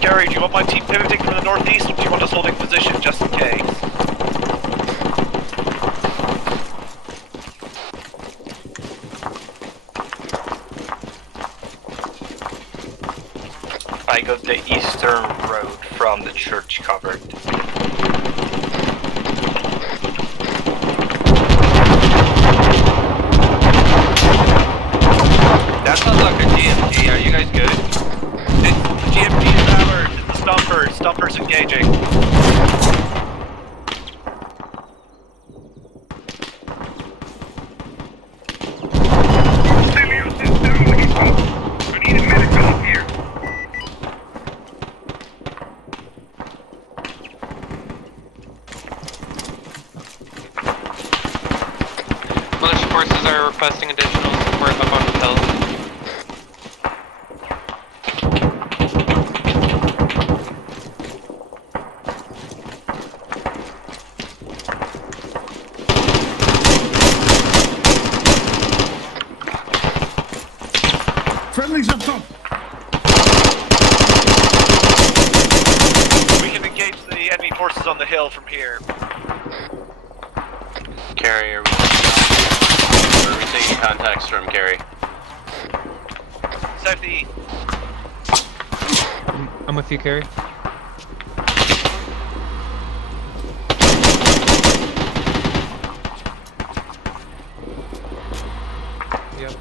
Gary, do you want my team pivoting from the northeast, or do you want us holding position just in case? I got the eastern road from the church covered. That sounds like a GMG. Are you guys good? GMG is powered. It's the Stomper. Stomper's engaging. I need a medical up here. Militia forces are requesting additional support up on the hill. Friendly's up top. We can engage the enemy forces on the hill from here. Carrie, are we taking contacts from Carrie? Southeast. I'm with you, Carrie. Yep.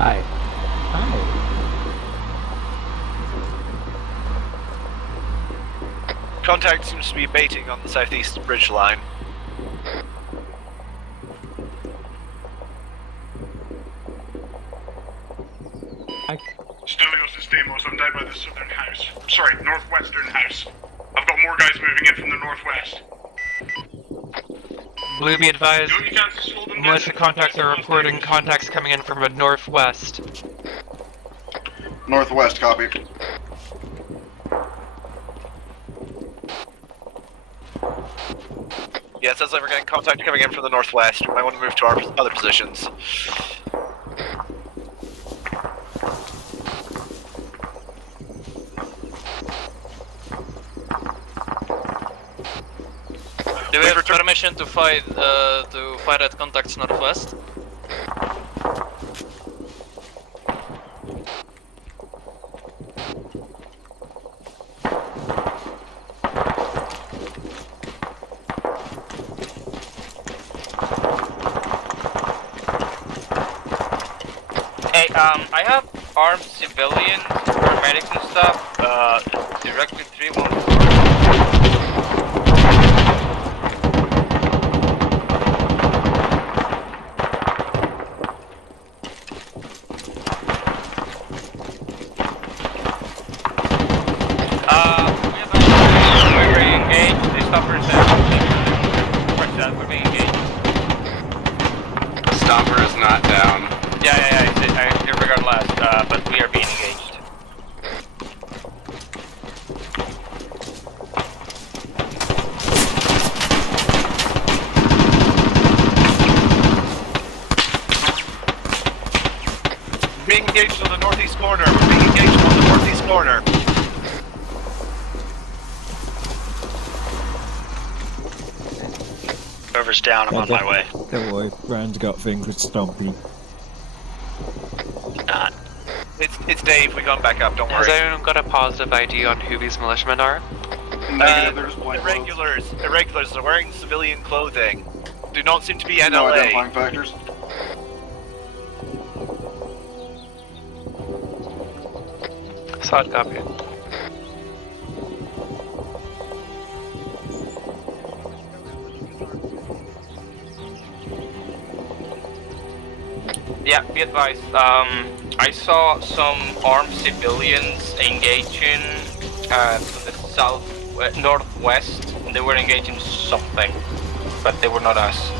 Hi. Contact seems to be baiting on the southeast bridge line. Stelios and Stamos, I'm down by the southern house. Sorry, northwestern house. I've got more guys moving in from the northwest. Blue, be advised, militia contacts are reporting contacts coming in from the northwest. Northwest, copy. Yeah, it sounds like we're getting contact coming in from the northwest. We might want to move to our other positions. Do we have permission to fight at contacts northwest? Hey, I have armed civilians, paramedics and stuff, directly 314. We're being engaged. They stop for a second. We're being engaged. Stomper is not down. Yeah, regardless, but we are being engaged. Being engaged on the northeast corner. We're being engaged on the northeast corner. Whoever's down, I'm on my way. Don't worry, Rand's got things with Stompy. Not. It's Dave. We got back up. Don't Has worry. anyone got a positive ID on who these militiamen are? Irregulars. Irregulars are wearing civilian clothing. Do not seem to be NLA. No identifying factors. Solid copy. Yeah, be advised. I saw some armed civilians engaging to the northwest. They were engaging something, but they were not us.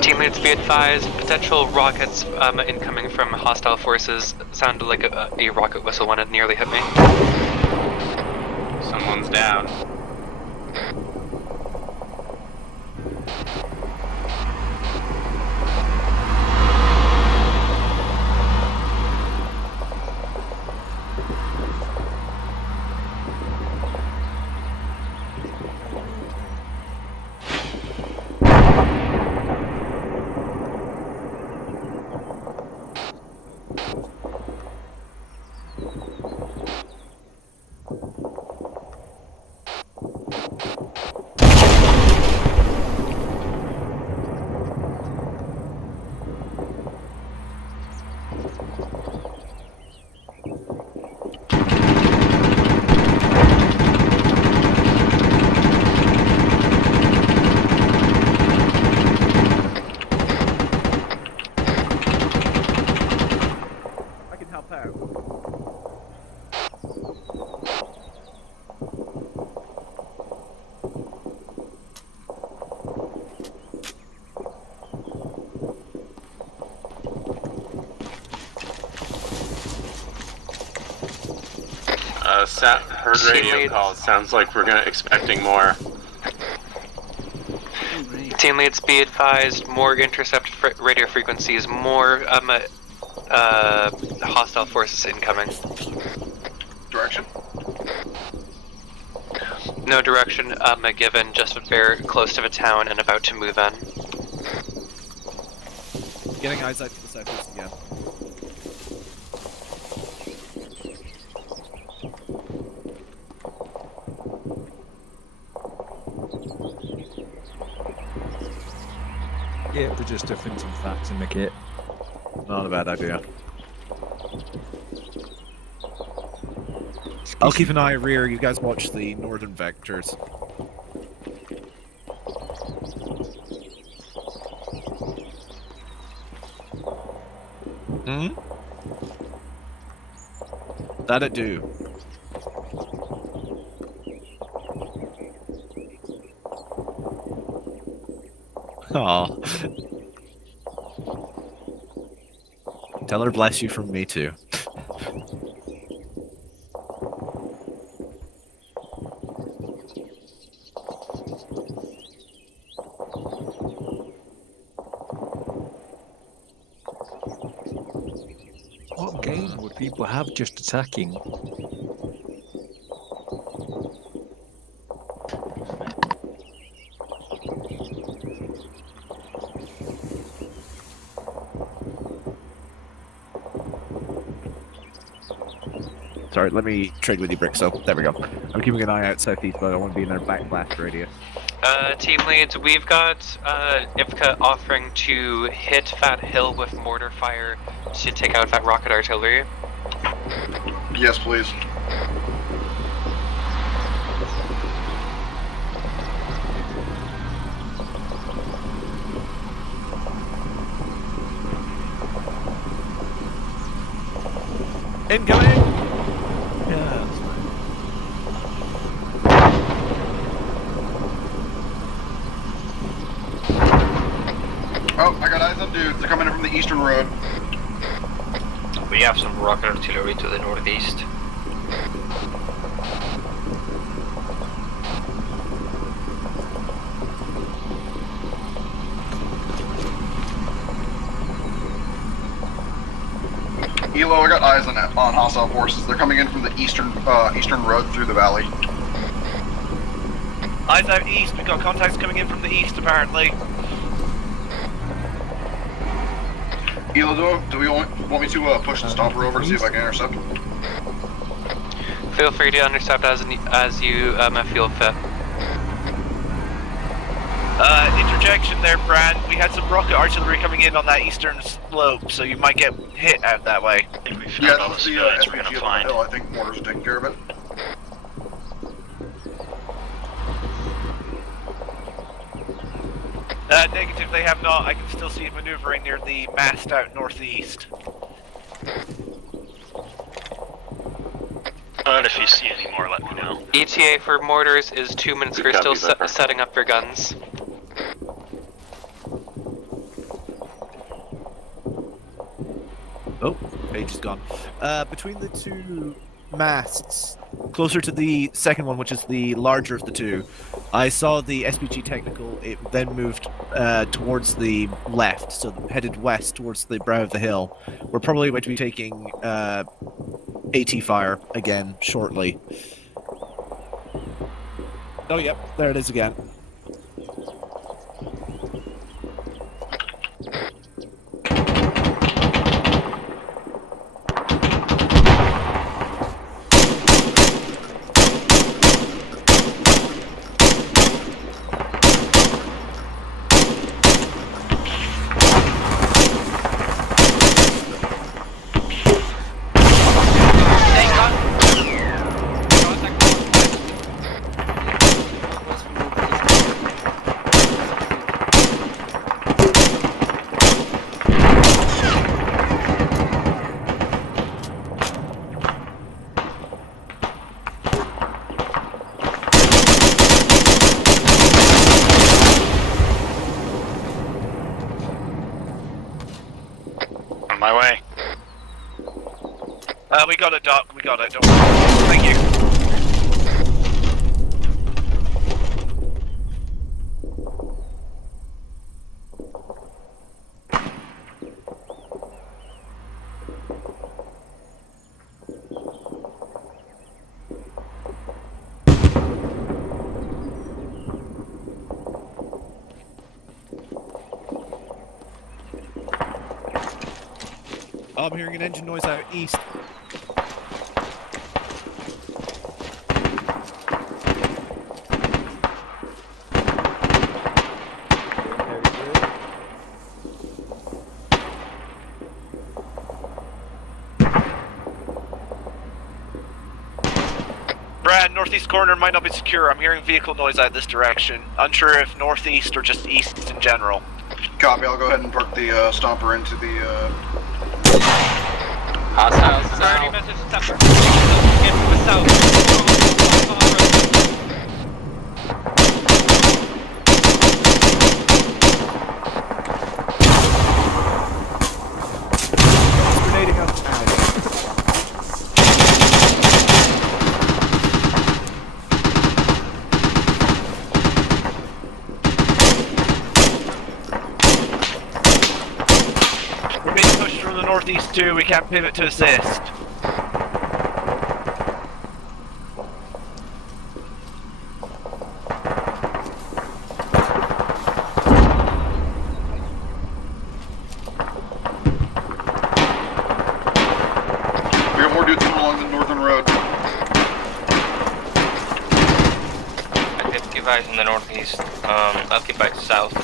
Team leads, be advised, potential rockets incoming from hostile forces. Sounded like a rocket whistle when it nearly hit me. Someone's down. Heard radio calls. Sounds like we're expecting more. Team leads, be advised, more intercept radio frequencies, more hostile forces incoming. Direction? No direction given, just very close to the town and about to move in. Getting eyes out to the southeast again. Yeah, we're just different some facts in the kit. Not a bad idea. I'll keep an eye rear. You guys watch the northern vectors. Hmm? That'd do. Aw. Tell her bless you from me too. What gain would people have just attacking? Sorry, let me trade with you, Brick. So there we go. I'm keeping an eye out southeast, but I want to be in their back blast radius. Team leads, we've got Ivka offering to hit that hill with mortar fire to take out that rocket artillery. Yes, please. Incoming! Oh, I got eyes on dudes. They're coming in from the eastern road. We have some rocket artillery to the northeast. Elo, I got eyes on hostile forces. They're coming in from the eastern road through the valley. Eyes out east. We've got contacts coming in from the east, apparently. Elo, do we want me to push the stomper over to see if I can intercept? Feel free to intercept as you feel fit. Interjection there, Brad. We had some rocket artillery coming in on that eastern slope, so you might get hit out that way. I think we found Yeah, all that's the the civilians we're SPG gonna on the find. hill. I think mortars are taking care of it. Negative, they have not. I can still see it maneuvering near the mast out northeast. But if you see any more, let me know. ETA for mortars is 2 minutes. We're still setting up your guns. Oh, page is gone. Between the two masts, closer to the second one, which is the larger of the two, I saw the SPG technical. It then moved towards the left, so headed west towards the brow of the hill. We're probably going to be taking AT fire again shortly. Oh, yep, there it is again. On my way. We got it, Doc. We got it. Don't worry. Thank you. Oh, I'm hearing an engine noise out east. Brad, northeast corner might not be secure. I'm hearing vehicle noise out this direction. Unsure if northeast or just east in general. Copy, I'll go ahead and park the stomper into the Hostiles is Priority out. message stomper. Get to the south. Grenading up. We're being pushed from the northeast too. We can't pivot to assist. We got more dudes coming along the northern road. I hit you guys in the northeast. I'll get back south.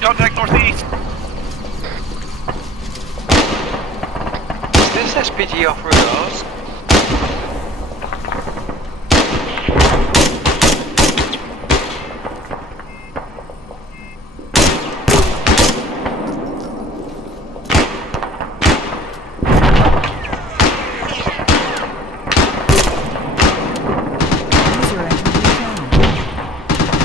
Contact northeast. This SPG off road. User entered your channel.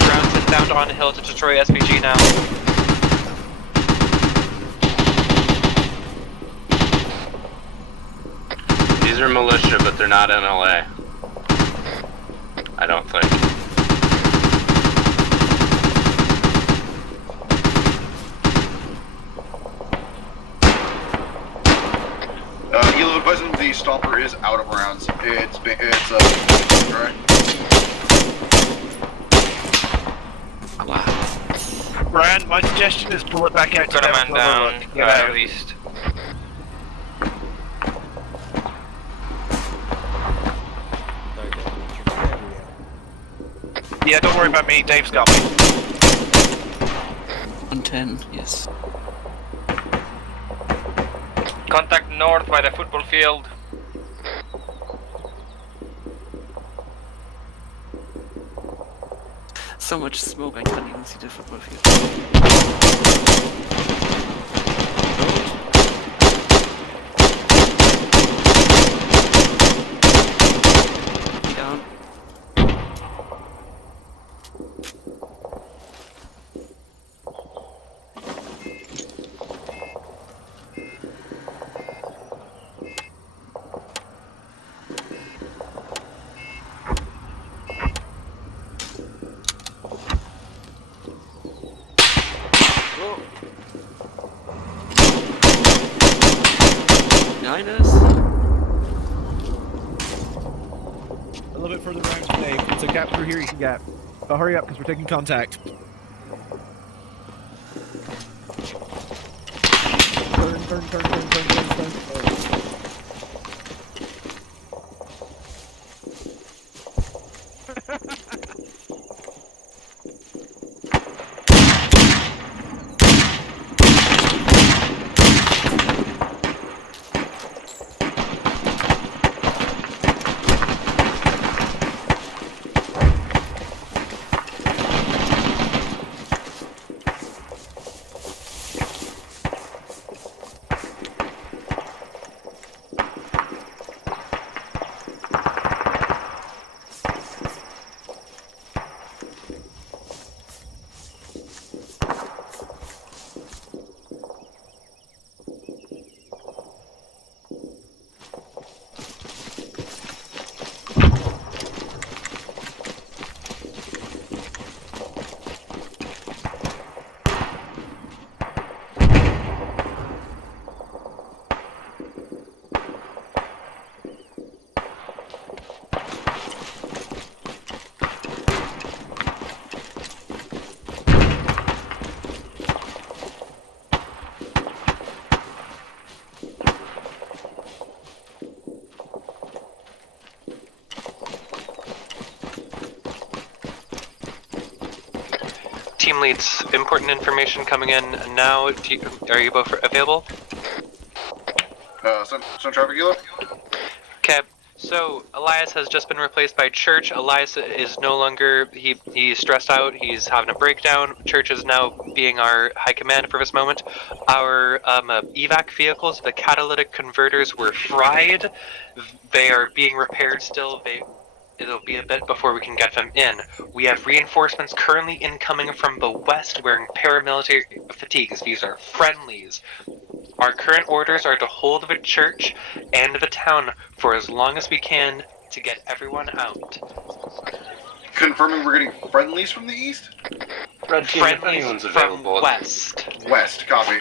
Ground sent down on the hill to destroy SPG now. These are militia, but they're not NLA. I don't think. Elo, advising the stomper is out of rounds. It's right? Brad, my suggestion is pull it back out to Got a them. man down Get out. east. Yeah, don't worry about me. Dave's got me. 110, yes. Contact north by the football field. So much smoke, I can't even see the football field. Down. Behind us. A little bit further around today. It's a gap through here you can gap. But hurry up because we're taking contact. Turn. team leads. Important information coming in now. Are you both available? Some traffic, Gila? Okay. So Elias has just been replaced by Church. Elias is no longer, he's stressed out, he's having a breakdown. Church is now being our high command for this moment. Our evac vehicles, the catalytic converters were fried. They are being repaired still. It'll be a bit before we can get them in. We have reinforcements currently incoming from the west wearing paramilitary fatigues. These are friendlies. Our current orders are to hold the church and the town for as long as we can to get everyone out. Confirming we're getting friendlies from the east? Red team, if anyone's available. From west. West, copy.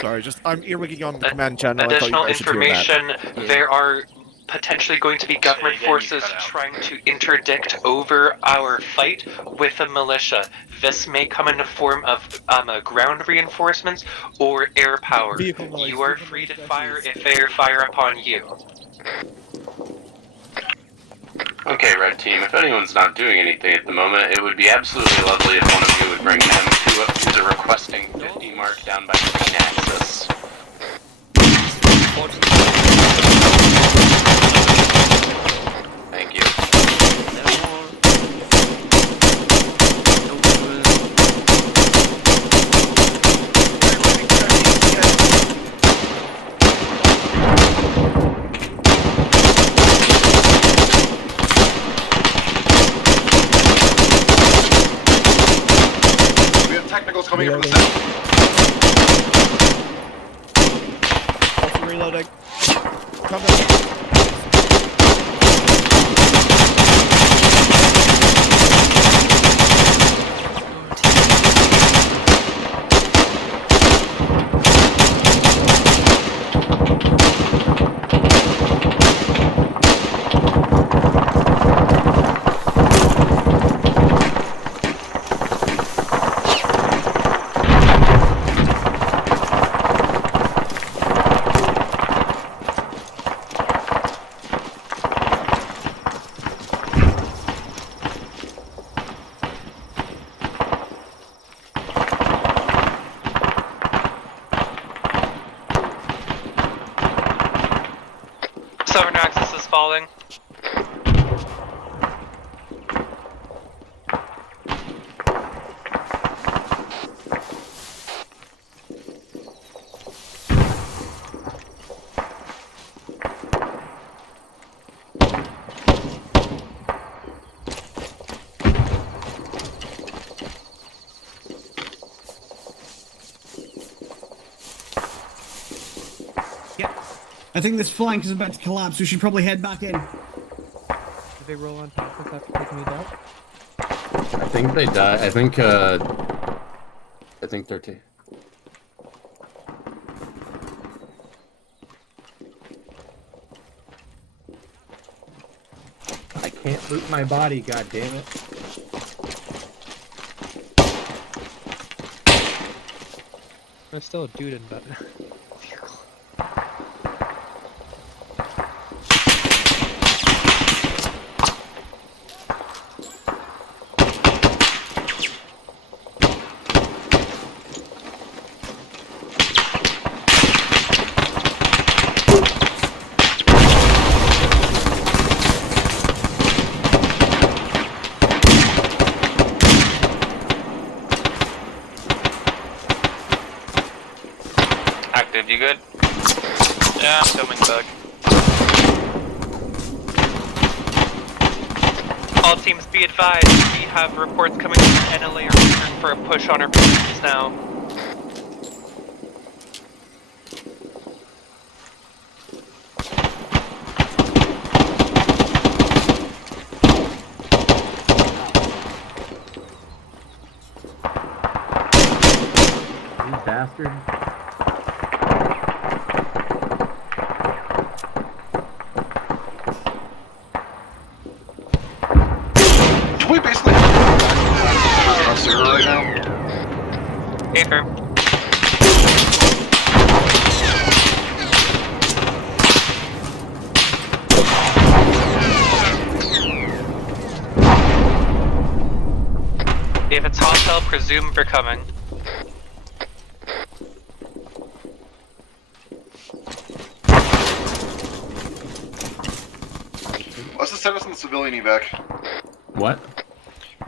Sorry, I'm earwigging on the command channel. Additional I thought you guys should hear that. information, there are potentially going to be government forces trying to interdict over our fight with the militia. This may come in the form of ground reinforcements or air power. You are free to fire if they fire upon you. Okay, Red Team, if anyone's not doing anything at the moment, it would be absolutely lovely if one of you would bring M2 up to the requesting 50 mark down by Green Axis. Thank you. We have technicals coming in from the south. Also reloading. Come back. Southern Axis is falling. I think this flank is about to collapse. We should probably head back in. Did they roll on top of us after taking me down? I think they die. I think they're I can't loot my body, god damn it. There's still a dude in that. Active, you good? Yeah, I'm coming back. All teams be advised, we have reports coming from NLA are preparing for a push on our positions now. You bastard. We basically on Syrta right now. Hey, firm. presume we're coming. What's the status on the civilian evac? What?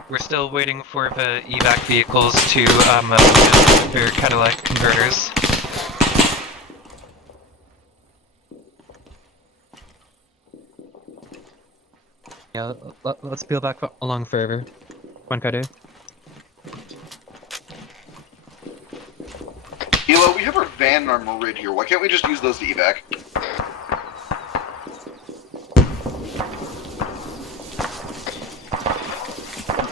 We're still waiting for the evac vehicles to load their catalytic converters. Yeah, let's peel back along further. One Kaido. Elo, we have our van and our Marid here. Why can't we just use those to evac?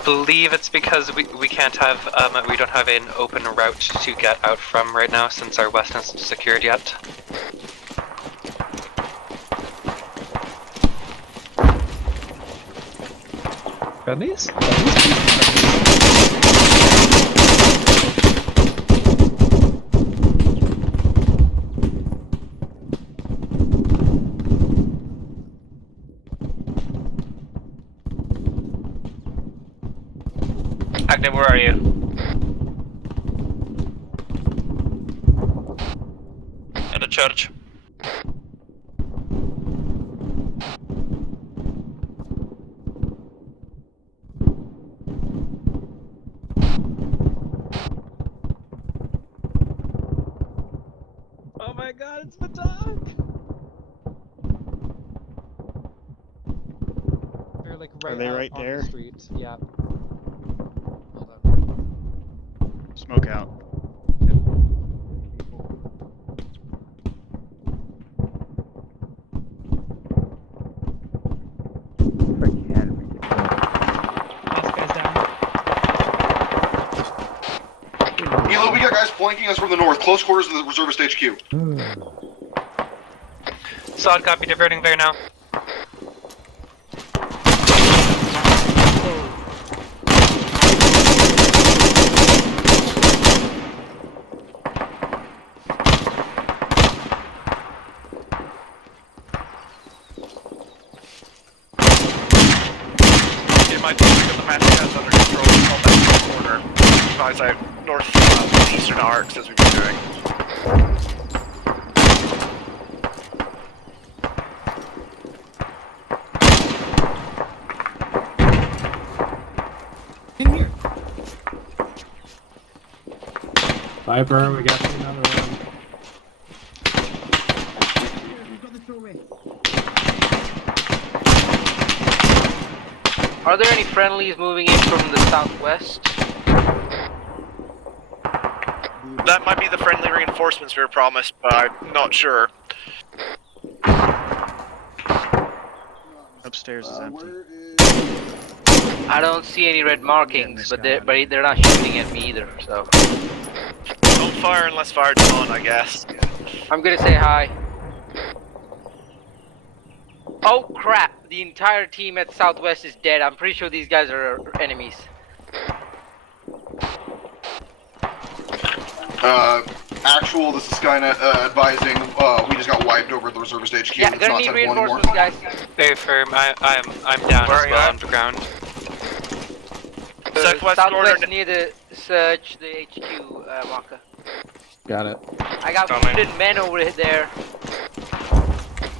Believe it's because we can't have we don't have an open route to get out from right now since our west isn't secured yet. Friendlies? Active, where are you? At the church. Oh my god, it's the dog! They're like right Are they out right on there? the street. Yeah. Smoke out. Elo, we got guys flanking us from the north, close quarters of the reservist HQ. Solid copy, diverting there now. It might be because the match has under control on that corner. Advise out north eastern arcs as we've been doing. In here. Viper, we got another one. We've got the doorway. Are there any friendlies moving in from the southwest? That might be the friendly reinforcements we were promised, but I'm not sure. Upstairs is empty. I don't see any red markings, but they're not shooting at me either, so. Don't fire unless fired's on, I guess. I'm gonna say hi. Oh crap! The entire team at Southwest is dead. I'm pretty sure these guys are enemies. Actual, this is Skynet advising. We just got wiped over at the reservist HQ. Yeah, It's gonna not need Type 1 anymore. reinforcements, guys. Stay firm. I'm down as well underground. Southwest near the search the HQ, Waka. Got it. I got wounded men over there.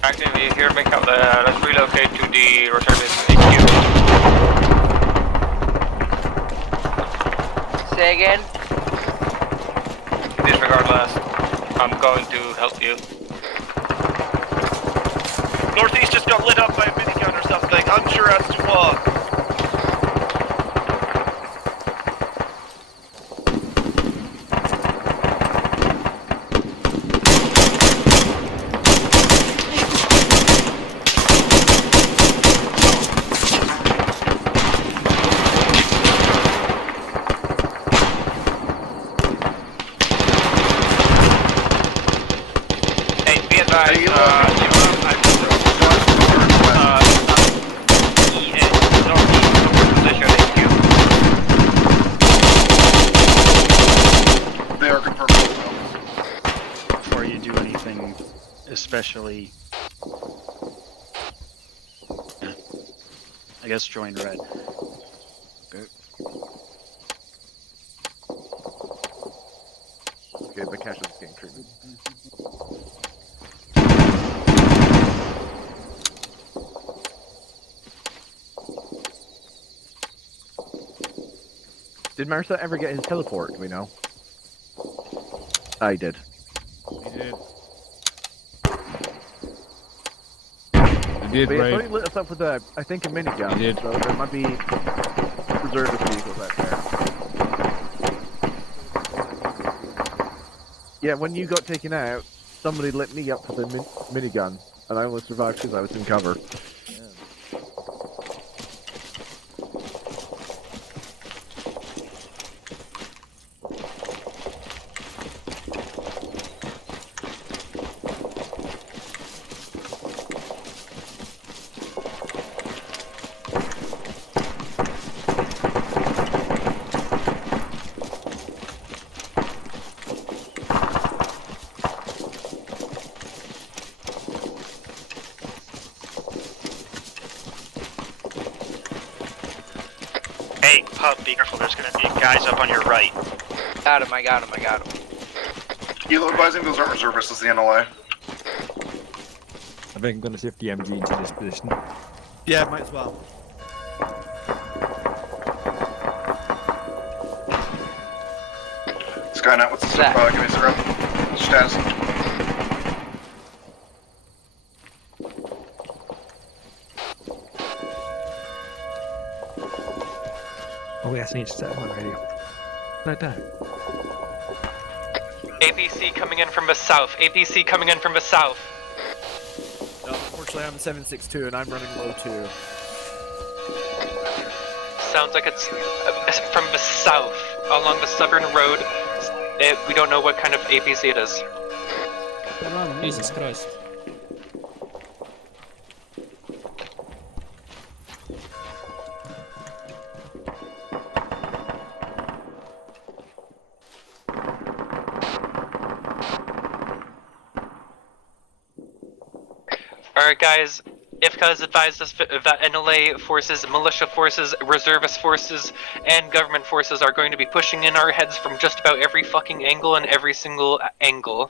Actively, here, make out the. Let's relocate to the Reservists HQ. Say again? Disregard last. I'm going to help you. Northeast just got lit up by a minigun or something. Unsure as to what. Especially, I guess join red. Okay. just getting treated. Did Martha ever get his teleport? Do we know? I did. He did. But yeah, so he lit us up with a, I think, a minigun. He did. So there might be reservist vehicles out there. Yeah, when you got taken out, somebody lit me up with a minigun, and I only survived because I was in cover. Hey, Pup, be careful. There's gonna be guys up on your right. Got him, I got him. Helo advising those aren't reservists as the NLA. I think I'm going to shift the MG into this position. Yeah, might as well. Skynet, what's the give me a status? Oh, we actually need to set up my radio. Like that. APC coming in from the south. APC coming in from the south. No, unfortunately, I'm 762 and I'm running low too. Sounds like it's from the south, along the southern road. We don't know what kind of APC it is. Jesus Christ. Alright guys, IFCA has advised us that NLA forces, militia forces, reservist forces, and government forces are going to be pushing in our heads from just about every fucking angle and every single angle.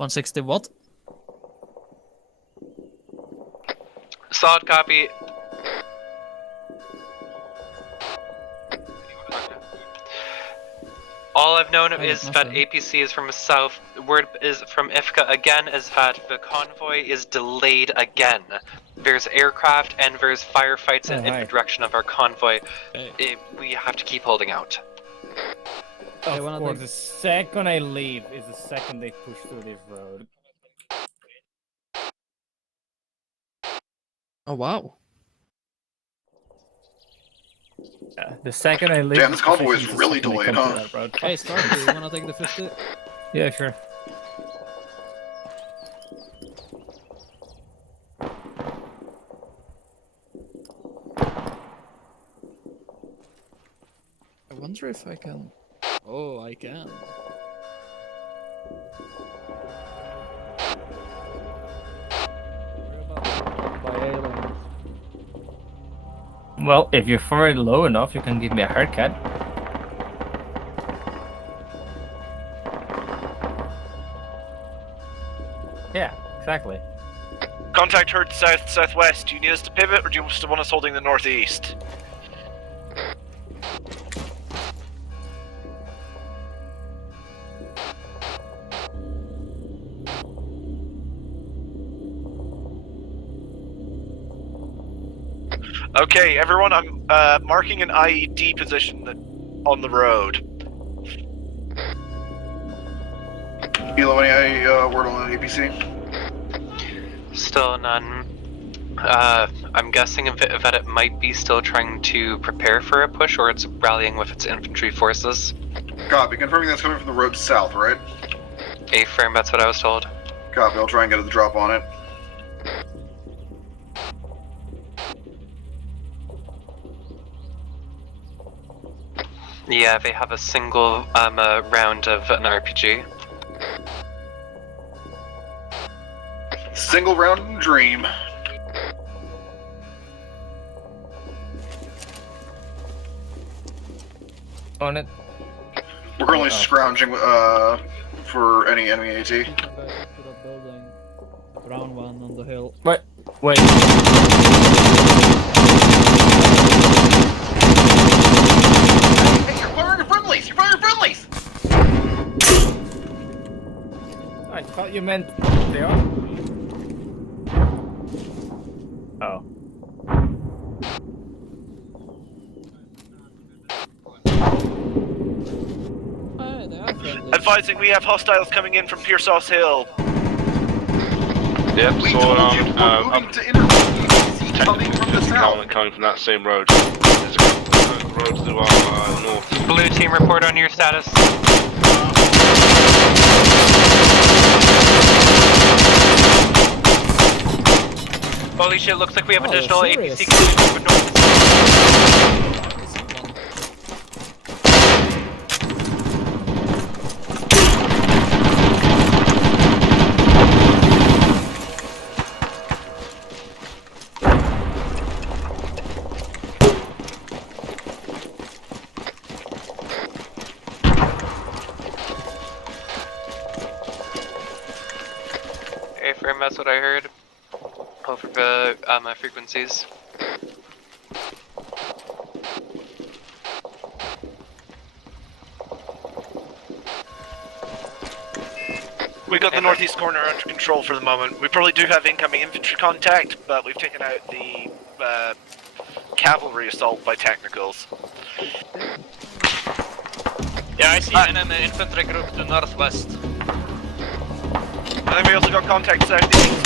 $160 what? Solid copy. All I've known is that APC is from the south. Word is from IFCA again is that the convoy is delayed again. There's aircraft and there's firefights in the direction of our convoy. We have to keep holding out. Of course, the second I leave is the second they push through this road. Oh wow. The second I leave. Damn, this convoy is really delayed, huh? Hey, Stark, do you wanna take the 50? Yeah, sure. I wonder if I can. Oh, I can. Well, if you're far low enough, you can give me a haircut. Yeah, exactly. Contact herd southwest. Do you need us to pivot, or do you still want us holding the northeast? Okay, everyone, I'm marking an IED position on the road. Hilo, any word on the APC? Still none. I'm guessing that it might be still trying to prepare for a push, or it's rallying with its infantry forces. Copy. Confirming that's coming from the road south, right? A-frame, that's what I was told. Copy. I'll try and get the drop on it. Yeah, they have a single round of an RPG. Single round dream. On it. We're currently scrounging for any enemy AT. To that building. Brown one on the hill. Wait. Hey, you're firing friendlies! You're firing friendlies! I thought you meant they are. Oh. Advising, we have hostiles coming in from Pearsauce Hill. Yep, We so told you we're moving to intervene. Coming from the south. coming from that same road. There's a road to our north. Blue team, report on your status. Holy shit, looks like we have additional APC coming from north. A-frame, that's what I heard. Over the frequencies. We got the northeast corner under control for the moment. We probably do have incoming infantry contact, but we've taken out the cavalry assault by technicals. Yeah, I see enemy infantry group to northwest. And then we also got contact southeast.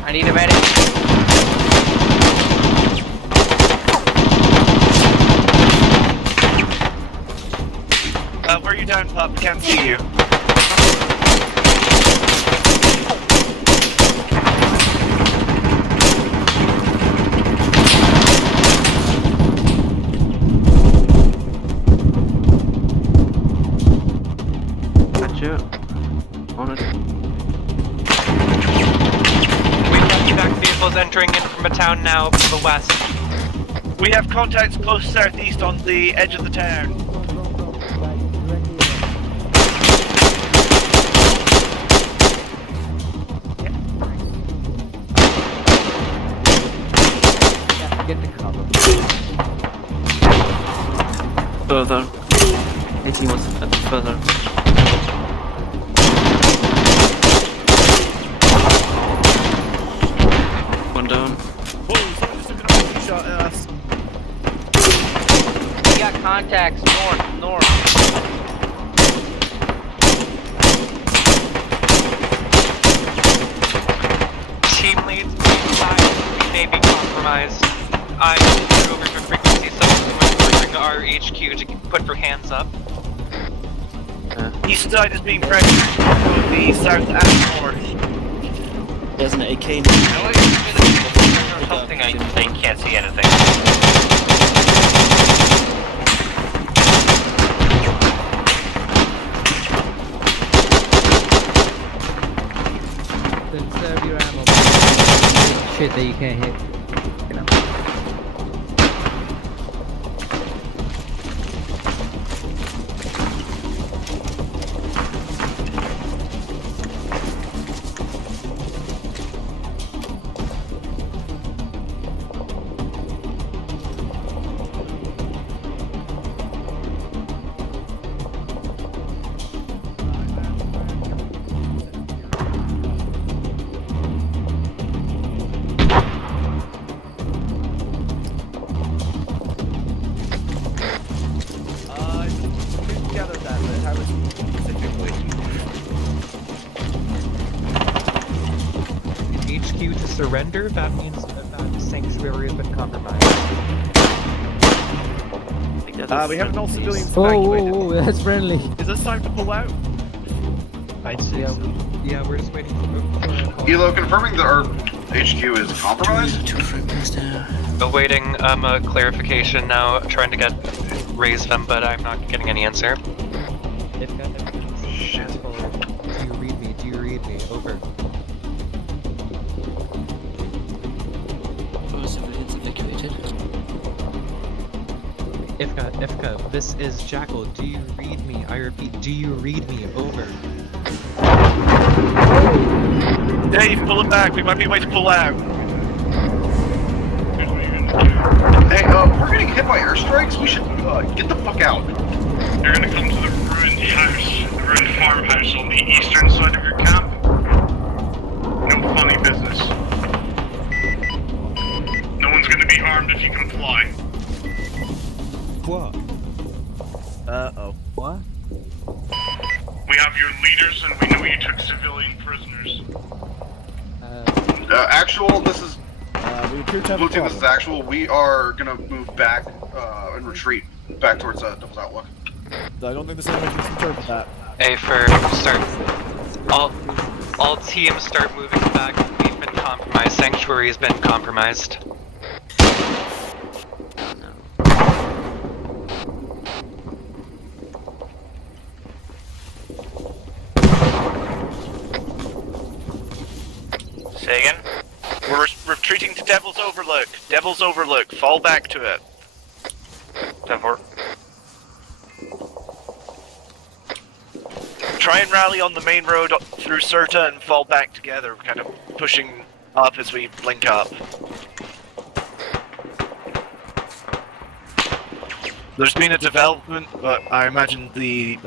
I need a medic. Where are you down, pup? Can't see you. Gotcha. On it. We've got attack vehicles entering in from a town now to the west. We have contacts close southeast on the edge of the town. Get the cover. Further. 18 wants to further. One down. Shot at us. We got contacts north. Team leads, we may be compromised. I will over to frequency 7 to our HQ to put for hands up. East side is being pressured. The south and north. There's an AK. Or something, I can't see anything. Conserve your ammo. Shit that you can't hit. You know. HQ to surrender, that means that Sanctuary has been compromised. We have an all civilians evacuated. Oh, that's friendly. Is this time to pull out? I'd say so. Yeah, we're just waiting for a call. Elo, confirming that our HQ is compromised? Awaiting a clarification now, trying to raise them, but I'm not getting any answer. Asshole. Do you read me? Do you read me? Over. Civilians evacuated. Ifka, this is Jackal. Do you read me? I repeat, do you read me? Over. Dave, pull it back. We might be a way to pull out. Hey, we're getting hit by airstrikes. We should get the fuck out. You're gonna come to the ruined house, the ruined farmhouse on the eastern side of your camp. No funny business. No one's gonna be harmed if you comply. What? Uh-oh. What? We have your leaders and we know you took civilian prisoners. Actual, this is... we appear to have Blue team, this is actual. We are gonna move back and retreat back towards Devil's Outlook. I don't think there's any way to misinterpret that. A for start. All teams start moving back. We've been compromised. Sanctuary has been compromised. Say again? We're retreating to Devil's Overlook. Devil's Overlook. Fall back to it. 10-4. Try and rally on the main road through Syrta and fall back together, kind of pushing up as we link up. There's been a development, but I imagine the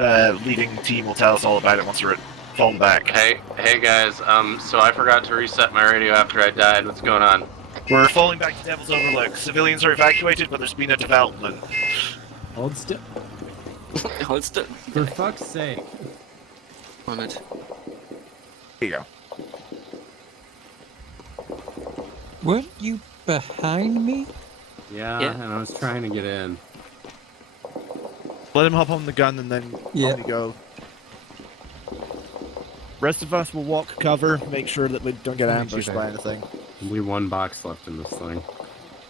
leading team will tell us all about it once we're falling back. Hey guys, so I forgot to reset my radio after I died. What's going on? We're falling back to Devil's Overlook. Civilians are evacuated, but there's been a development. Hold still. Hold still. For fuck's sake. Moment. Here you go. Weren't you behind me? Yeah, and I was trying to get in. Let him hop on the gun and then on we go. Rest of us will walk cover, make sure that we don't get ambushed by anything. Only one box left in this thing.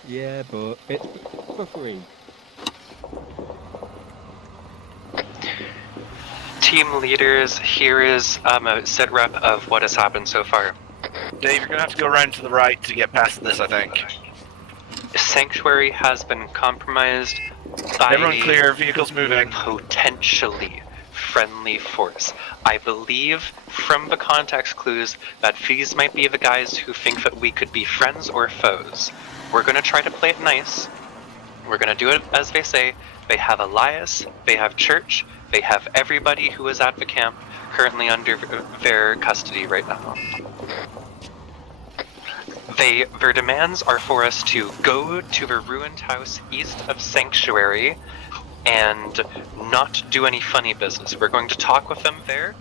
Yeah, but it's for free. Team leaders, here is a sit rep of what has happened so far. Dave, you're gonna have to go around to the right to get past this, I think. Sanctuary has been compromised by Everyone clear, vehicles moving. Potentially friendly force. I believe from the context clues that these might be the guys who think that we could be friends or foes. We're gonna try to play it nice. We're gonna do it as they say. They have Elias, they have Church, they have everybody who is at the camp currently under their custody right now. Their demands are for us to go to the ruined house east of Sanctuary and not do any funny business. We're going to talk with them there.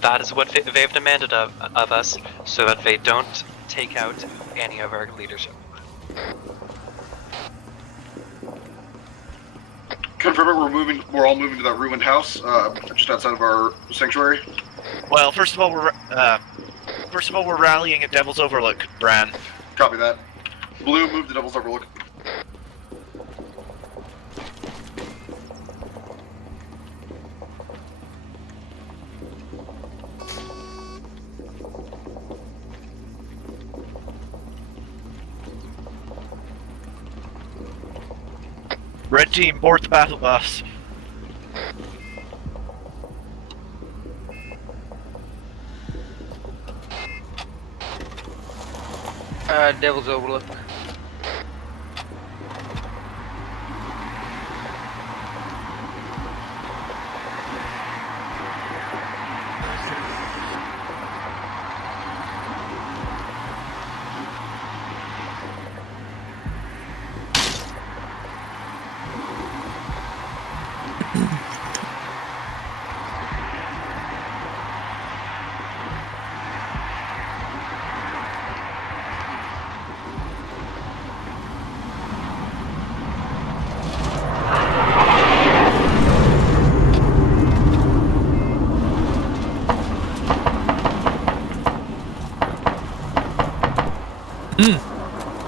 That is what they've demanded of us, so that they don't take out any of our leadership. confirm it. We're all moving to that ruined house, just outside of our sanctuary. Well, first of all, we're rallying at Devil's Overlook, Bran. Copy that. Blue, move to Devil's Overlook. Red team, board the battle bus. Devil's Overlook.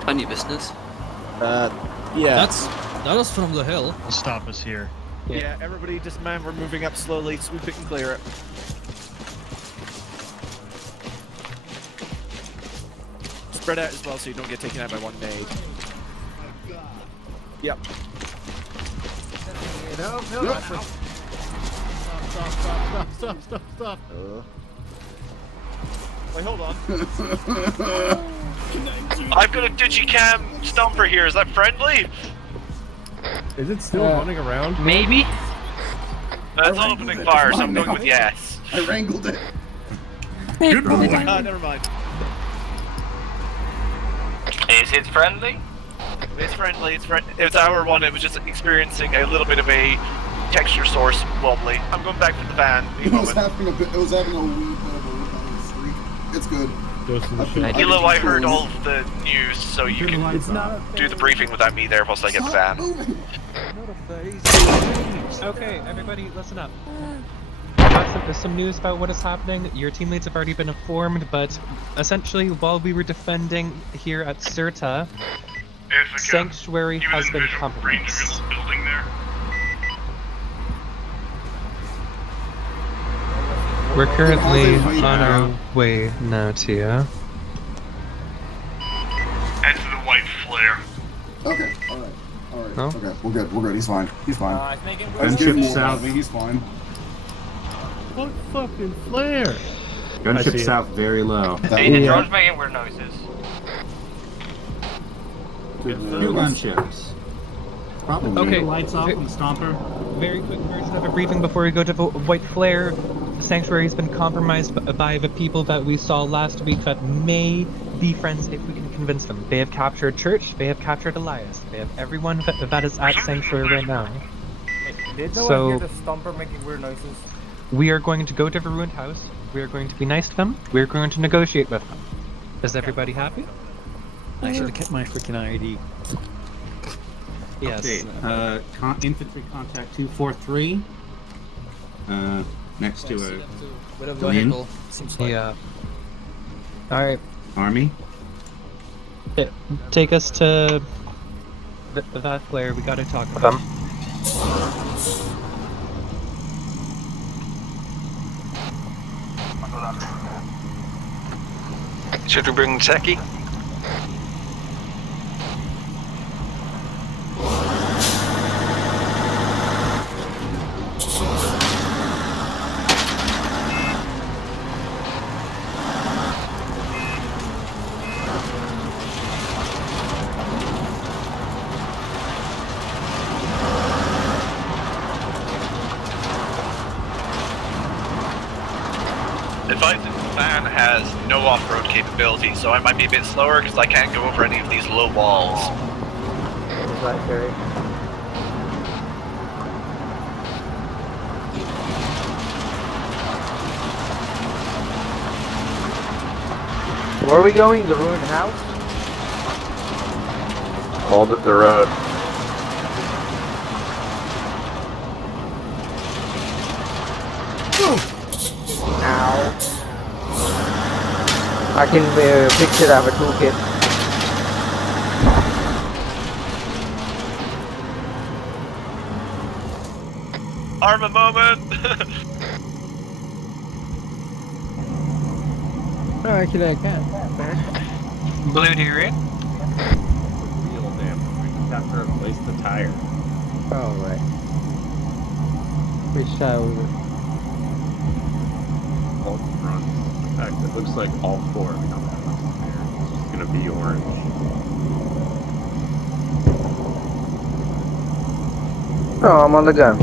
Any business? Yeah. That was from the hill. I'll stop us here. Yeah, everybody dismount. We're moving up slowly. Sweep it and clear it. Spread out as well so you don't get taken out by one nade. Yep. No. Stop. Wait, hold on. I've got a digicam stomper here. Is that friendly? Is it still running around? Maybe. That's opening fire, so I'm going with yes. I wrangled it. Good boy. Never mind. Is it friendly? It's friendly. It's hour one. It was just experiencing a little bit of a texture source wobbly. I'm going back to the van. It was having a wee bit of a streak. It's good. Hilo, I heard all of the news, so you can do the briefing without me there whilst I get the van. Okay, everybody, listen up. There's some news about what is happening. Your team leads have already been informed, but essentially, while we were defending here at Syrta, Sanctuary has been compromised. We're currently on our way now to you. Head to the white flare. Okay, alright. No? Okay, we're good. He's fine. Gunship south. He's fine. What fucking flare? Gunship south, very low. Hey, the drone's making weird noises. Two gunships. Probably. Okay. Lights off on Stomper. Very quick version of a briefing before we go to White Flare. The Sanctuary has been compromised by the people that we saw last week that may be friends if we can convince them. They have captured Church, they have captured Elias, they have everyone that is at Sanctuary right now. Did no one hear the Stomper making weird noises? We are going to go to the ruined house, we are going to be nice to them, we are going to negotiate with them. Is everybody happy? I should have kept my freaking ID. Yes. Infantry contact 243. Next to With a vehicle, seems like. Yeah. Alright. Army. Yeah, take us to that flare, we gotta talk with them. Should we bring Seki? Advising the van has no off-road capability, so I might be a bit slower because I can't go over any of these low walls. Is that Gary? Where are we going? The ruined house? Hold up the road. I can fix it. I have a toolkit. Arma moment! No, actually I can. Blue, do you read? Real damage. We just have to replace the tire. Oh, right. Which tire was it? Both fronts. In fact, it looks like all four have come out. It's just gonna be orange. Oh, I'm on the gun.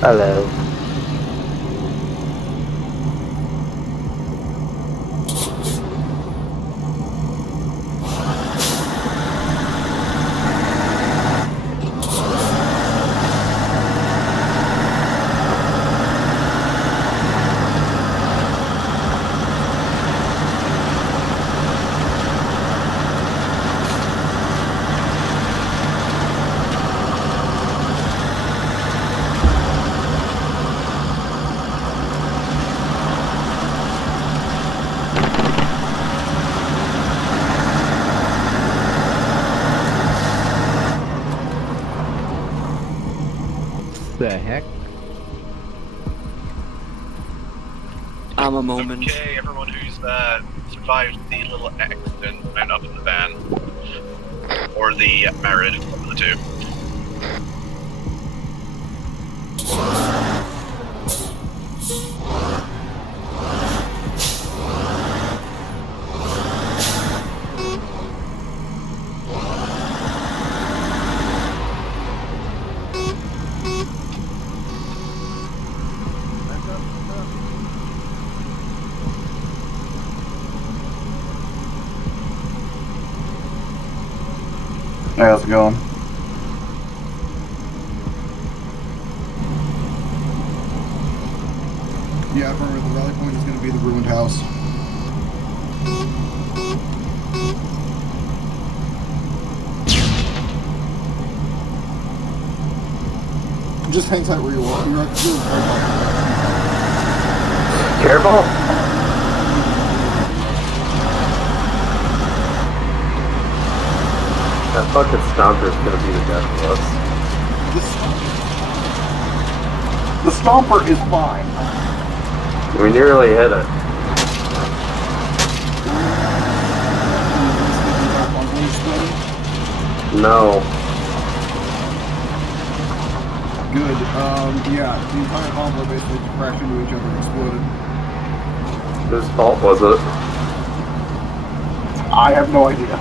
Hello. The heck? I'm a moment. Okay, everyone who's survived the little accident went up in the van. Or the Merid, one of the two. Hey, how's it going? Yeah, remember the rally point is going to be the ruined house. Just hang tight where you are. You're at the Careful. That fucking stomper's gonna be the death of us. The stomper is fine. We nearly hit it. No. Good. Yeah, the entire convoy basically crashed into each other and exploded. Whose fault was it? I have no idea.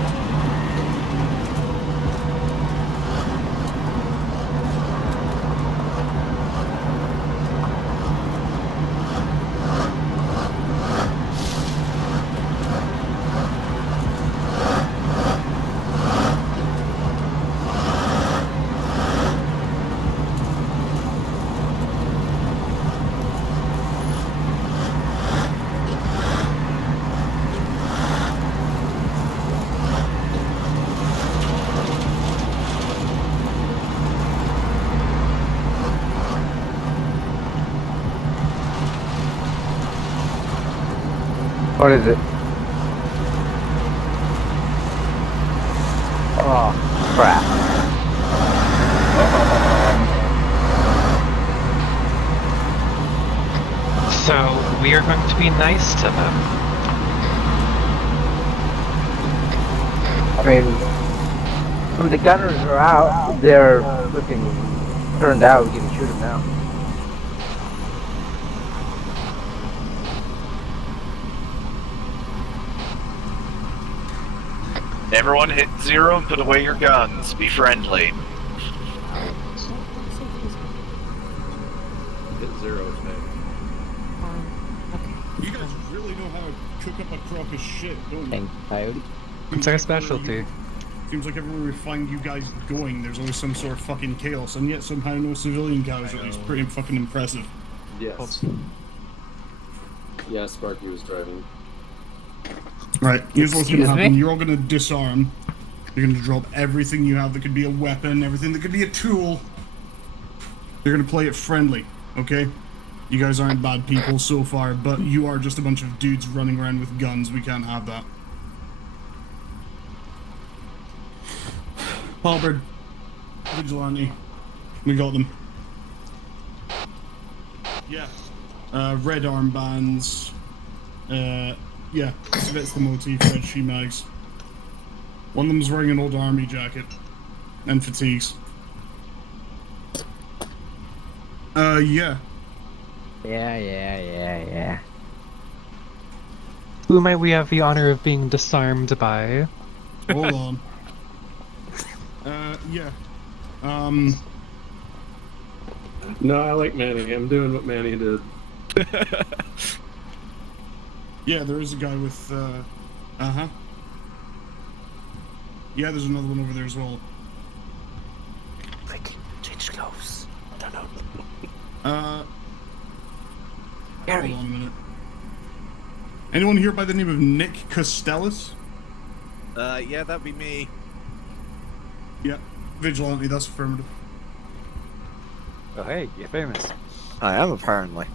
What is it? Oh, crap. So, we are going to be nice to them. I mean, when the gunners are out, they're looking turned out, we can shoot them now. Everyone hit 0 and put away your guns. Be friendly. Hit 0 is big. You guys really know how to cook up a crock of shit, don't you? Coyote. It's our specialty. Seems like everywhere we find you guys going, there's always some sort of fucking chaos, and yet somehow no civilian casualties. Pretty fucking impressive. Yes. Yeah, Sparky was driving. Right, here's what's gonna Excuse happen. me? You're all gonna disarm. You're gonna drop everything you have that could be a weapon, everything that could be a tool. You're gonna play it friendly, okay? You guys aren't bad people so far, but you are just a bunch of dudes running around with guns. We can't have that. Halberd, vigilante, we got them. Yeah. Red armbands. Yeah, that's the motif, red shoe mags. One of them's wearing an old army jacket. And fatigues. Yeah. Yeah. Who might we have the honor of being disarmed by? Hold on. Yeah. No, I like Manny. I'm doing what Manny did. Yeah, there is a guy with, uh-huh. Yeah, there's another one over there as well. Quick, change clothes. I don't know. Hold on a minute. Anyone here by the name of Nick Costellis? Yeah, that'd be me. Yeah, vigilante, that's affirmative. Oh, hey, you're famous. I am, apparently.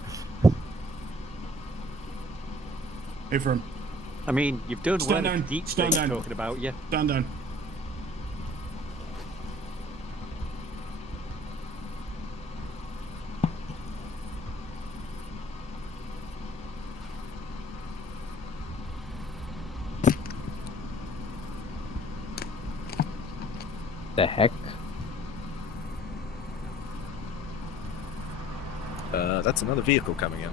Hey, firm. I mean, you've done Stand well down. with deep Stand state down. talking about you. Stand down. The heck? That's another vehicle coming in.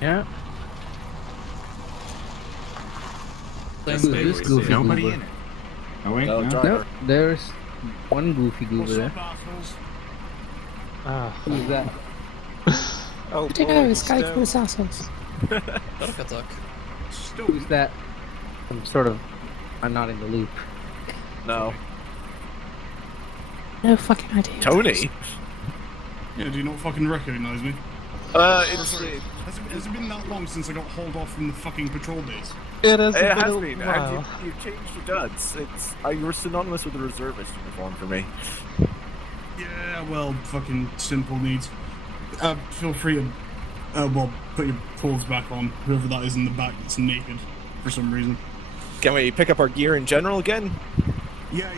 Yeah. This goofy nobody in it. Oh wait, no, there's one goofy goober there. Who's that? Oh, I don't know, this guy called us assholes. Who's that? I'm not in the loop. No. No fucking idea. Tony? Yeah, do you not fucking recognize me? Has it been that long since I got hauled off from the fucking patrol base? It has been. You changed your duds. You were synonymous with the reservist uniform for me. Yeah, well, fucking simple needs. Feel free to, well, put your clothes back on. Whoever that is in the back that's naked for some reason. Can we pick up our gear in general again? Yeah,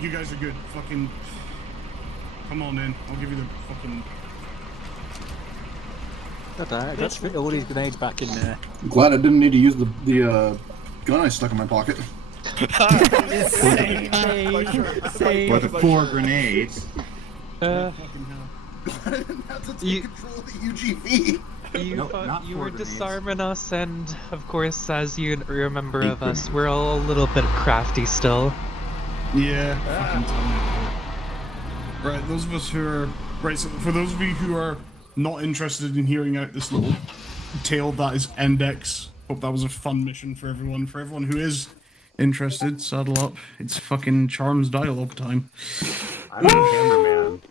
you guys are good. Fucking, come on in. I'll give you the fucking. Let's fit all these grenades back in there. I'm glad I didn't need to use the gun I stuck in my pocket. For the 4 grenades. I didn't have to take control of the UGV. You were disarming us, and of course, as you remember of us, we're all a little bit crafty still. Yeah, fucking tell me about it. Right, those of us who are... Right, so for those of you who are not interested in hearing out this little tale, that is Index. Hope that was a fun mission for everyone. For everyone who is interested, saddle up. It's fucking Charms dialogue time. I'm a cameraman.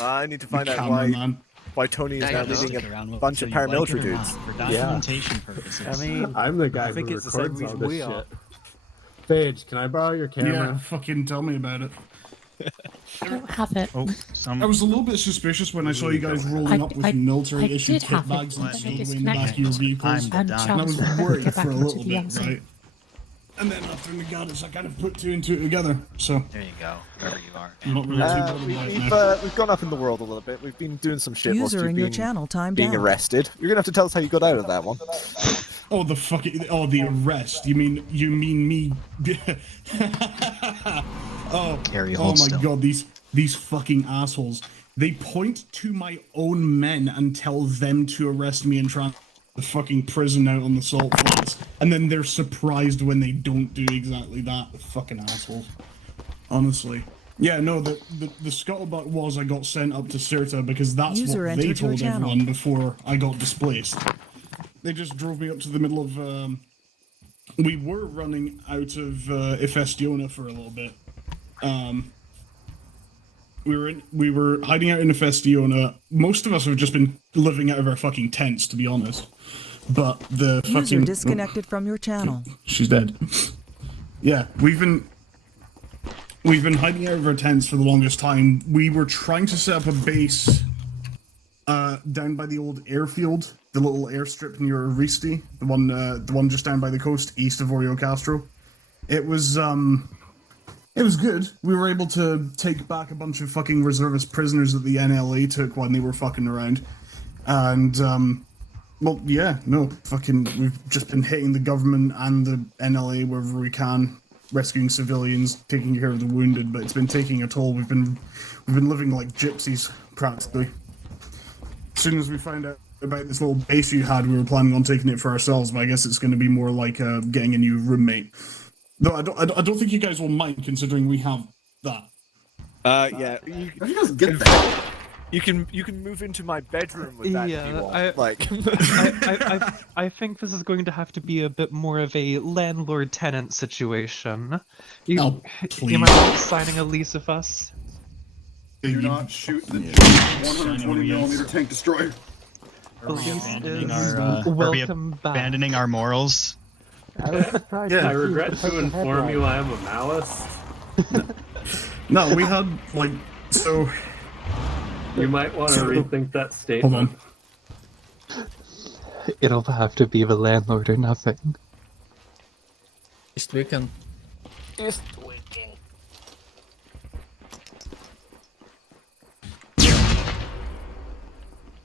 I need to find out why Tony is now leading a bunch of paramilitary dudes. For documentation purposes. I mean, I'm the guy who records all this shit. Paige, can I borrow your camera? Yeah, fucking tell me about it. I don't have it. I was a little bit suspicious when I saw you guys rolling up with military-issued kit bags and stowed away in the back of your vehicles. And I was worried for a little bit, right? And then after we got it, I kind of put 2 and 2 together, so... There you go, wherever you are. I'm not really too bothered by it We've gone up in the world a little bit. We've been doing some shit whilst User you've in your been channel timed being down. arrested. You're gonna have to tell us how you got out of that one. Oh, the fucking... Oh, the arrest. You mean me... oh my god, these fucking assholes. They point to my own men and tell them to arrest me and transfer the fucking prison out on the salt flats. And then they're surprised when they don't do exactly that. The fucking assholes. Honestly. Yeah, no, the scuttlebutt was I got sent up to Syrta because that's User what they entered your told channel. everyone before I got displaced. They just drove me up to the middle of... we were running out of Ifestiona for a little bit. We were hiding out in Ifestiona. Most of us have just been living out of our fucking tents, to be honest. But the User fucking... disconnected from your channel. She's dead. Yeah, we've been hiding out of our tents for the longest time. We were trying to set up a base down by the old airfield, the little airstrip near Aristi, the one just down by the coast, east of Oreo Castro. It was good. We were able to take back a bunch of fucking reservist prisoners that the NLA took when they were fucking around. And, well, yeah, no, fucking, we've just been hitting the government and the NLA wherever we can, rescuing civilians, taking care of the wounded, but it's been taking a toll. We've been living like gypsies, practically. As soon as we found out about this little base you had, we were planning on taking it for ourselves, but I guess it's going to be more like getting a new roommate. Though I don't think you guys will mind, considering we have that. Yeah. You guys get that? You can move into my bedroom with that if you want. I think this is going to have to be a bit more of a landlord-tenant situation. You mind signing a lease with us? Do not shoot the 120mm tank destroyer. Are we abandoning our morals? I regret to inform you I am a Maoist. No, we had, like, so... You might want to rethink that statement. Hold on. It'll have to be the landlord or nothing. East weekend. East weekend.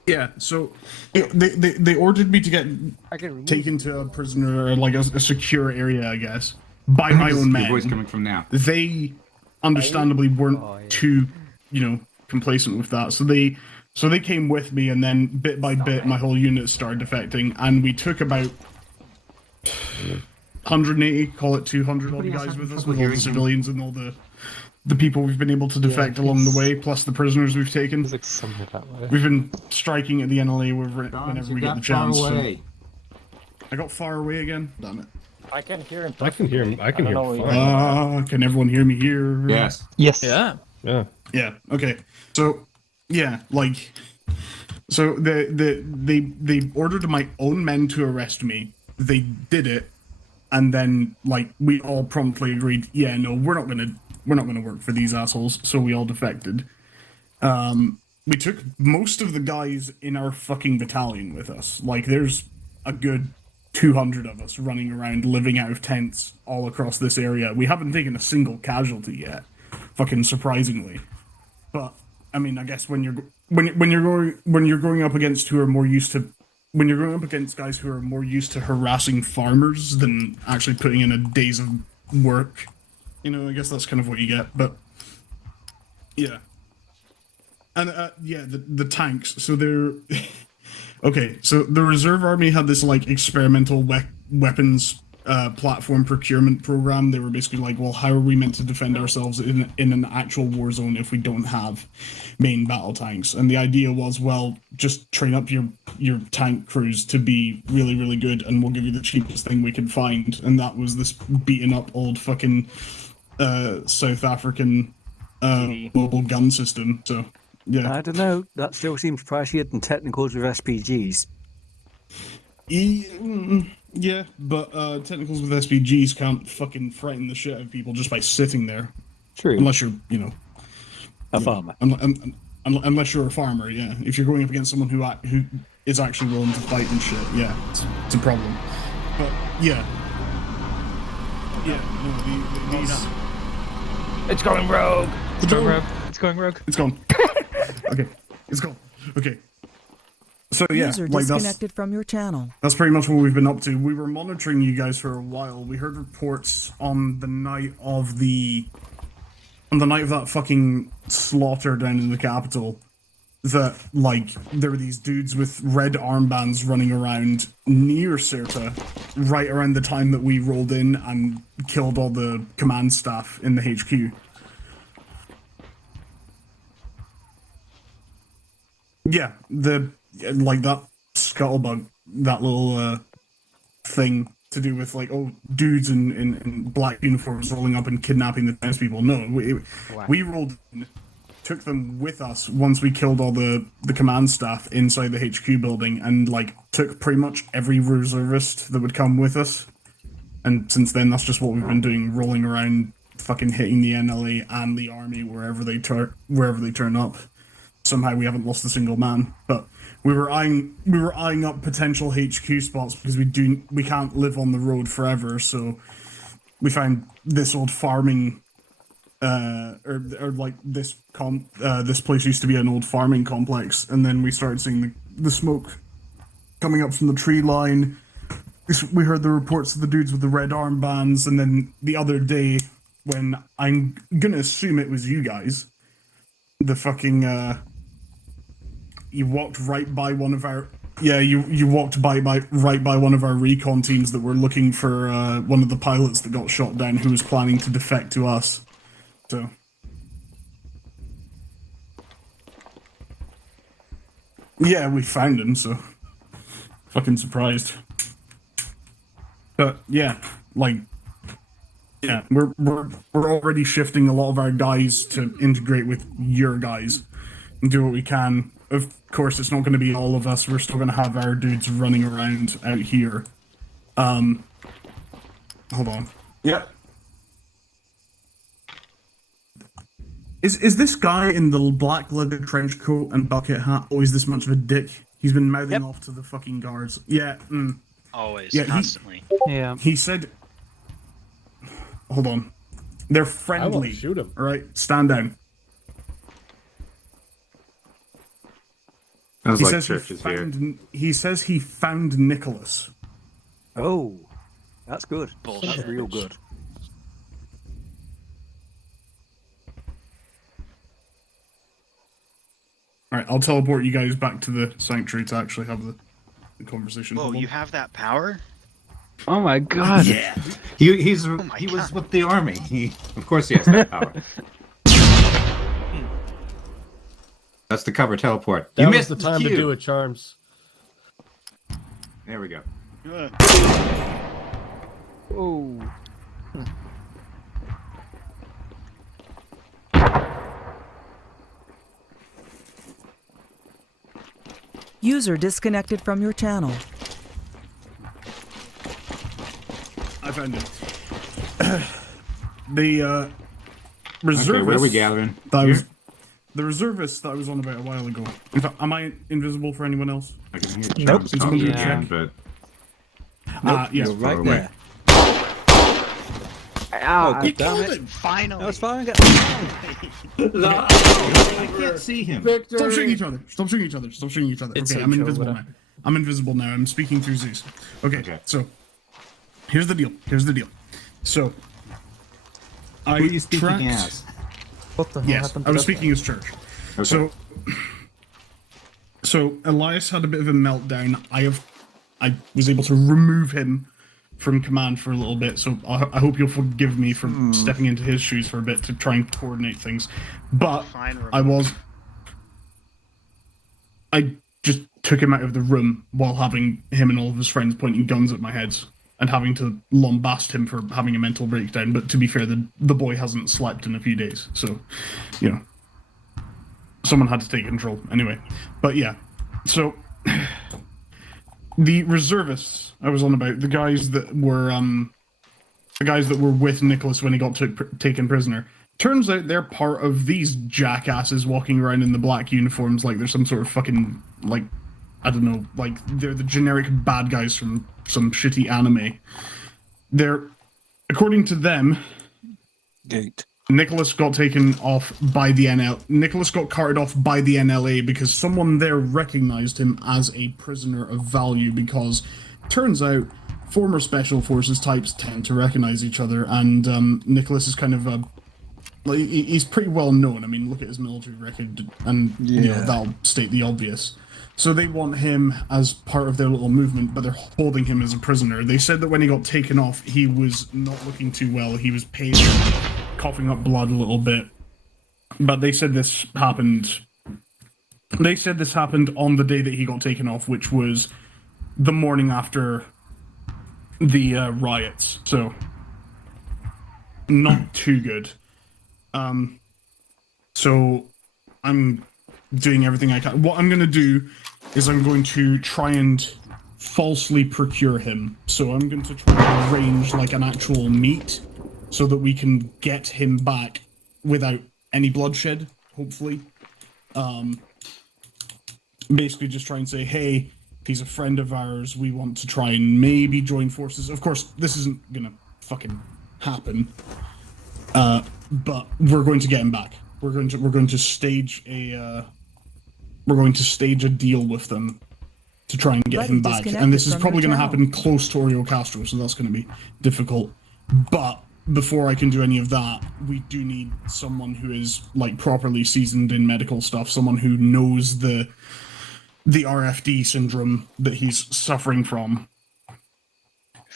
Yeah, so they ordered me to get taken to a prisoner, like a secure area, I guess, by my own men. Your voice coming from now. They understandably weren't too, complacent with that. So they came with me, and then bit by bit, my whole unit started defecting, and we took about 180, call it 200 odd guys with us, with all the civilians and all the people we've been able to defect along the way, plus the prisoners we've taken. We've been striking at the NLA whenever we get the chance. So. I got far away again. Damn it. I can hear him. I can hear him. I can hear him. Can everyone hear me here? Yes. Yes. Yeah. Yeah. Yeah. Okay. So, yeah, like, so they ordered my own men to arrest me. They did it, and then like we all promptly agreed. Yeah, no, we're not gonna work for these assholes. So we all defected. We took most of the guys in our fucking battalion with us. Like, there's a good 200 of us running around, living out of tents all across this area. We haven't taken a single casualty yet, fucking surprisingly. But I mean, I guess when you're going up against who are more used to, when you're going up against guys who are more used to harassing farmers than actually putting in a days of work, I guess that's kind of what you get. But yeah, and yeah, the tanks. So they're okay. So the reserve army had this like experimental weapons platform procurement program. They were basically like, well, how are we meant to defend ourselves in an actual war zone if we don't have main battle tanks? And the idea was, well, just train up your tank crews to be really, really good, and we'll give you the cheapest thing we can find. And that was this beaten up old fucking South African mobile gun system. So yeah, I don't know. That still seems pricier than technicals with SPGs. Yeah, but technicals with SPGs can't fucking frighten the shit out of people just by sitting there. True. Unless you're, a farmer. Unless you're a farmer, yeah. If you're going up against someone who is actually willing to fight and shit, yeah, it's a problem. But yeah, these. It's going rogue. It's going rogue. It's going rogue. It's gone. Okay, it's gone. Okay. So yeah, User like disconnected from your channel. That's pretty much what we've been up to. We were monitoring you guys for a while. We heard reports on the night of that fucking slaughter down in the capital that like there were these dudes with red armbands running around near Syrta right around the time that we rolled in and killed all the command staff in the HQ. Yeah, like that scuttlebug, that little thing to do with like, oh, dudes in black uniforms rolling up and kidnapping the townspeople. No, we rolled in, took them with us once we killed all the command staff inside the HQ building, and like took pretty much every reservist that would come with us. And since then, that's just what we've been doing, rolling around, fucking hitting the NLA and the army wherever they turn up. somehow we haven't lost a single man. But we were eyeing up potential HQ spots because we can't live on the road forever. So we found this old farming, or like this place used to be an old farming complex, and then we started seeing the smoke coming up from the tree line. We heard the reports of the dudes with the red armbands, and then the other day, when I'm gonna assume it was you guys, the fucking, you walked right by one of our, you walked right by one of our recon teams that were looking for one of the pilots that got shot down who was planning to defect to us. So. Yeah, we found him, so. Fucking surprised. But yeah, like, yeah, we're already shifting a lot of our guys to integrate with your guys and do what we can. Of course, it's not going to be all of us. We're still going to have our dudes running around out here. Hold on. Yeah. Is this guy in the black leather trench coat and bucket hat always this much of a dick? He's been mouthing off to the fucking guards. Yeah. Always, yeah, constantly. He said... Hold on. They're friendly. I won't shoot him. All right, stand down. Sounds like Church is here. He says he found Nicolas. Oh, that's good. Bullshit. That's real good. All right, I'll teleport you guys back to the sanctuary to actually have the conversation. Whoa, you have that power? Oh my god. Yeah. He was with the army. Of course he has that power. That's the cover teleport. That you was missed the time to do it, Charms. There we go. Oh. User disconnected from your channel. I found it. The reservists. Okay, where are we gathering? The reservists that I was on about a while ago. In fact, am I invisible for anyone else? I can hear Nope. Charms talking again, but Yes. You're right there. Ow, You damn killed it. him, finally! That was fine. I can't see him. Stop shooting each other. Stop shooting each other. Stop shooting each other. It's Okay, I'm H.O., invisible whatever. now. I'm invisible now. I'm speaking through Zeus. Okay, so here's the deal. So Who are you speaking as? What the hell Yes, happened I to was that speaking as Church. So Elias had a bit of a meltdown. I was able to remove him from command for a little bit, so I hope you'll forgive me for stepping into his shoes for a bit to try and coordinate things. But I just took him out of the room while having him and all of his friends pointing guns at my heads and having to lambast him for having a mental breakdown. But to be fair, the boy hasn't slept in a few days, so, you know, someone had to take control anyway. But yeah, so the reservists I was on about, the guys that were with Nicolas when he got taken prisoner. Turns out they're part of these jackasses walking around in the black uniforms like they're some sort of fucking, like, I don't know, like they're the generic bad guys from some shitty anime. They're, according to them, Nicolas got taken off by the Nicolas got carted off by the NLA because someone there recognized him as a prisoner of value, because turns out former special forces types tend to recognize each other, and Nicolas is kind of like, he's pretty well known. I mean, look at his military record, and you know, that'll state the obvious. So they want him as part of their little movement, but they're holding him as a prisoner. They said that when he got taken off, he was not looking too well. He was pale, coughing up blood a little bit. But they said this happened. They said this happened on the day that he got taken off, which was the morning after the riots. So not too good. So I'm doing everything I can. What I'm going to do is I'm going to try and falsely procure him. So I'm going to try and arrange like an actual meet so that we can get him back without any bloodshed, hopefully. basically just try and say, hey, he's a friend of ours. We want to try and maybe join forces. Of course, this isn't gonna fucking happen. But we're going to get him back. We're going to stage a deal with them to try and get him back. And this is probably going to happen close to Oreo Castro, so that's going to be difficult. But before I can do any of that, we do need someone who is like properly seasoned in medical stuff, someone who knows the RFD syndrome that he's suffering from.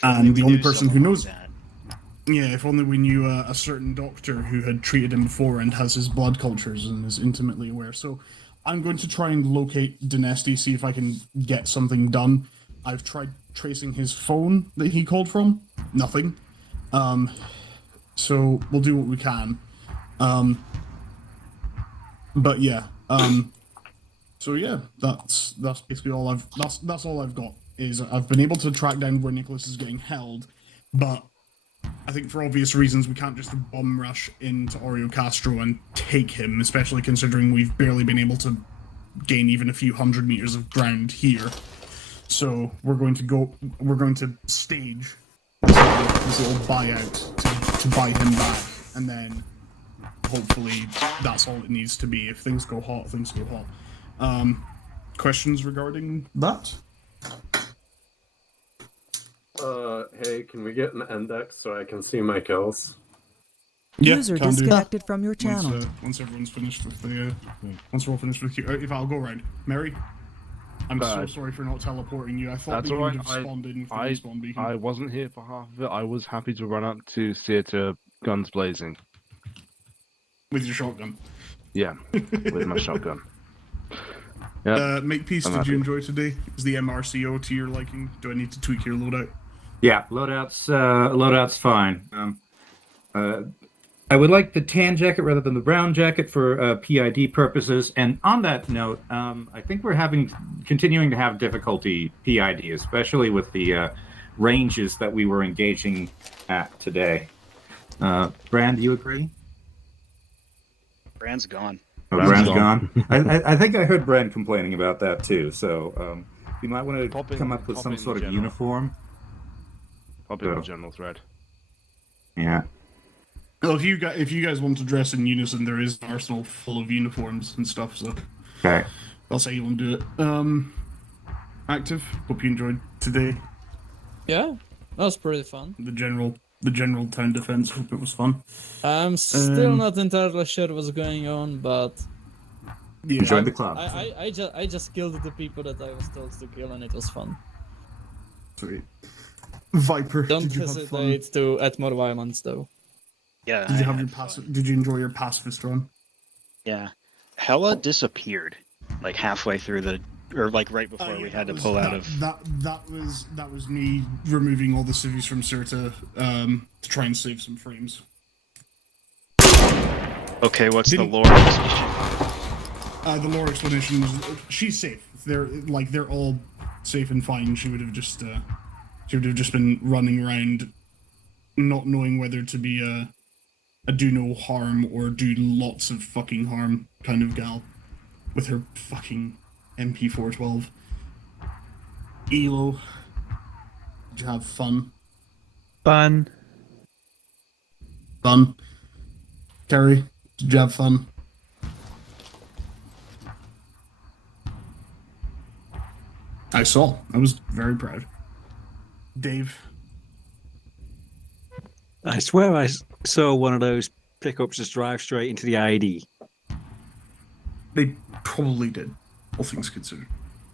And the only person who knows that. Yeah, if only we knew a certain doctor who had treated him before and has his blood cultures and is intimately aware. So I'm going to try and locate Dynasty, see if I can get something done. I've tried tracing his phone that he called from. Nothing. So we'll do what we can. But yeah. So yeah, that's basically all that's all I've got. Is I've been able to track down where Nicolas is getting held, but I think for obvious reasons we can't just bomb rush into Oreo Castro and take him, especially considering we've barely been able to gain even a few 100 meters of ground here. So we're going to stage this little buyout to buy him back, and then hopefully that's all it needs to be. If things go hot, things go hot. Questions regarding that? Hey, can we get an index so I can see my kills? Yeah, User disconnected from your channel. Once everyone's finished with the, once we're all finished with you, if I'll go around, Mary. I'm so sorry for not teleporting you. I thought that you would have spawned in from the spawn beacon. I wasn't here for half of it. I was happy to run up to Syrta, guns blazing. With your shotgun. Yeah, with my shotgun. Yep. Makepeace, did you enjoy today? Is the MRCO to your liking? Do I need to tweak your loadout? Yeah, loadout's fine. I would like the tan jacket rather than the brown jacket for PID purposes. And on that note, I think we're continuing to have difficulty PID, especially with the ranges that we were engaging at today. Brand, do you agree? Brand's gone. Oh, Brand's gone. I think I heard Brand complaining about that too. So you might want to come up with some sort of uniform. Pop in the general thread. Yeah. Well, if you guys want to dress in unison, there is an arsenal full of uniforms and stuff. So okay, that's how you want to do it. Active. Hope you enjoyed today. Yeah, that was pretty fun. The general town defense. Hope it was fun. I'm still not entirely sure what's going on, but yeah, join the club. I just killed the people that I was told to kill, and it was fun. Sweet. Viper. Don't hesitate to add more violence, though. Yeah. Did you have your passive? Did you enjoy your pacifist run? Yeah. Hella disappeared, like halfway through like right before we had to pull out of. That was me removing all the civvies from Syrta to try and save some frames. Okay, what's the lore explanation? The lore explanation is she's safe. They're all safe and fine. She would have just been running around, not knowing whether to be a do no harm or do lots of fucking harm kind of gal with her fucking MP412. Elo, did you have fun? Fun. Carrie, did you have fun? I saw. I was very proud. Dave. I swear I saw one of those pickups just drive straight into the ID. They probably did, all things considered.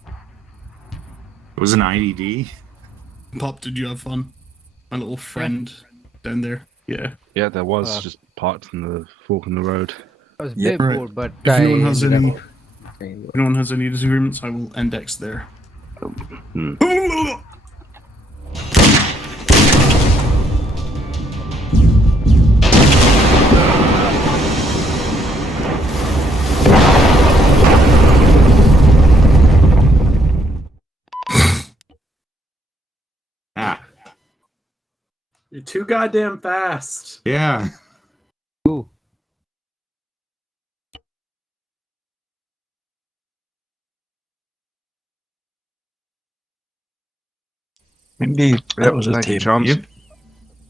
It was an IDD. Pop, did you have fun? My little friend down there. Yeah. Yeah, there was just parked in the fork in the road. I was a bit bored, but if anyone has any disagreements, I will index there. You're too goddamn fast. Yeah. Ooh. Indeed, that was a Thank you, team. Chance.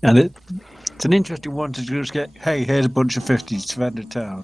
And it's an interesting one to just get, hey, here's a bunch of 50s to defend a town.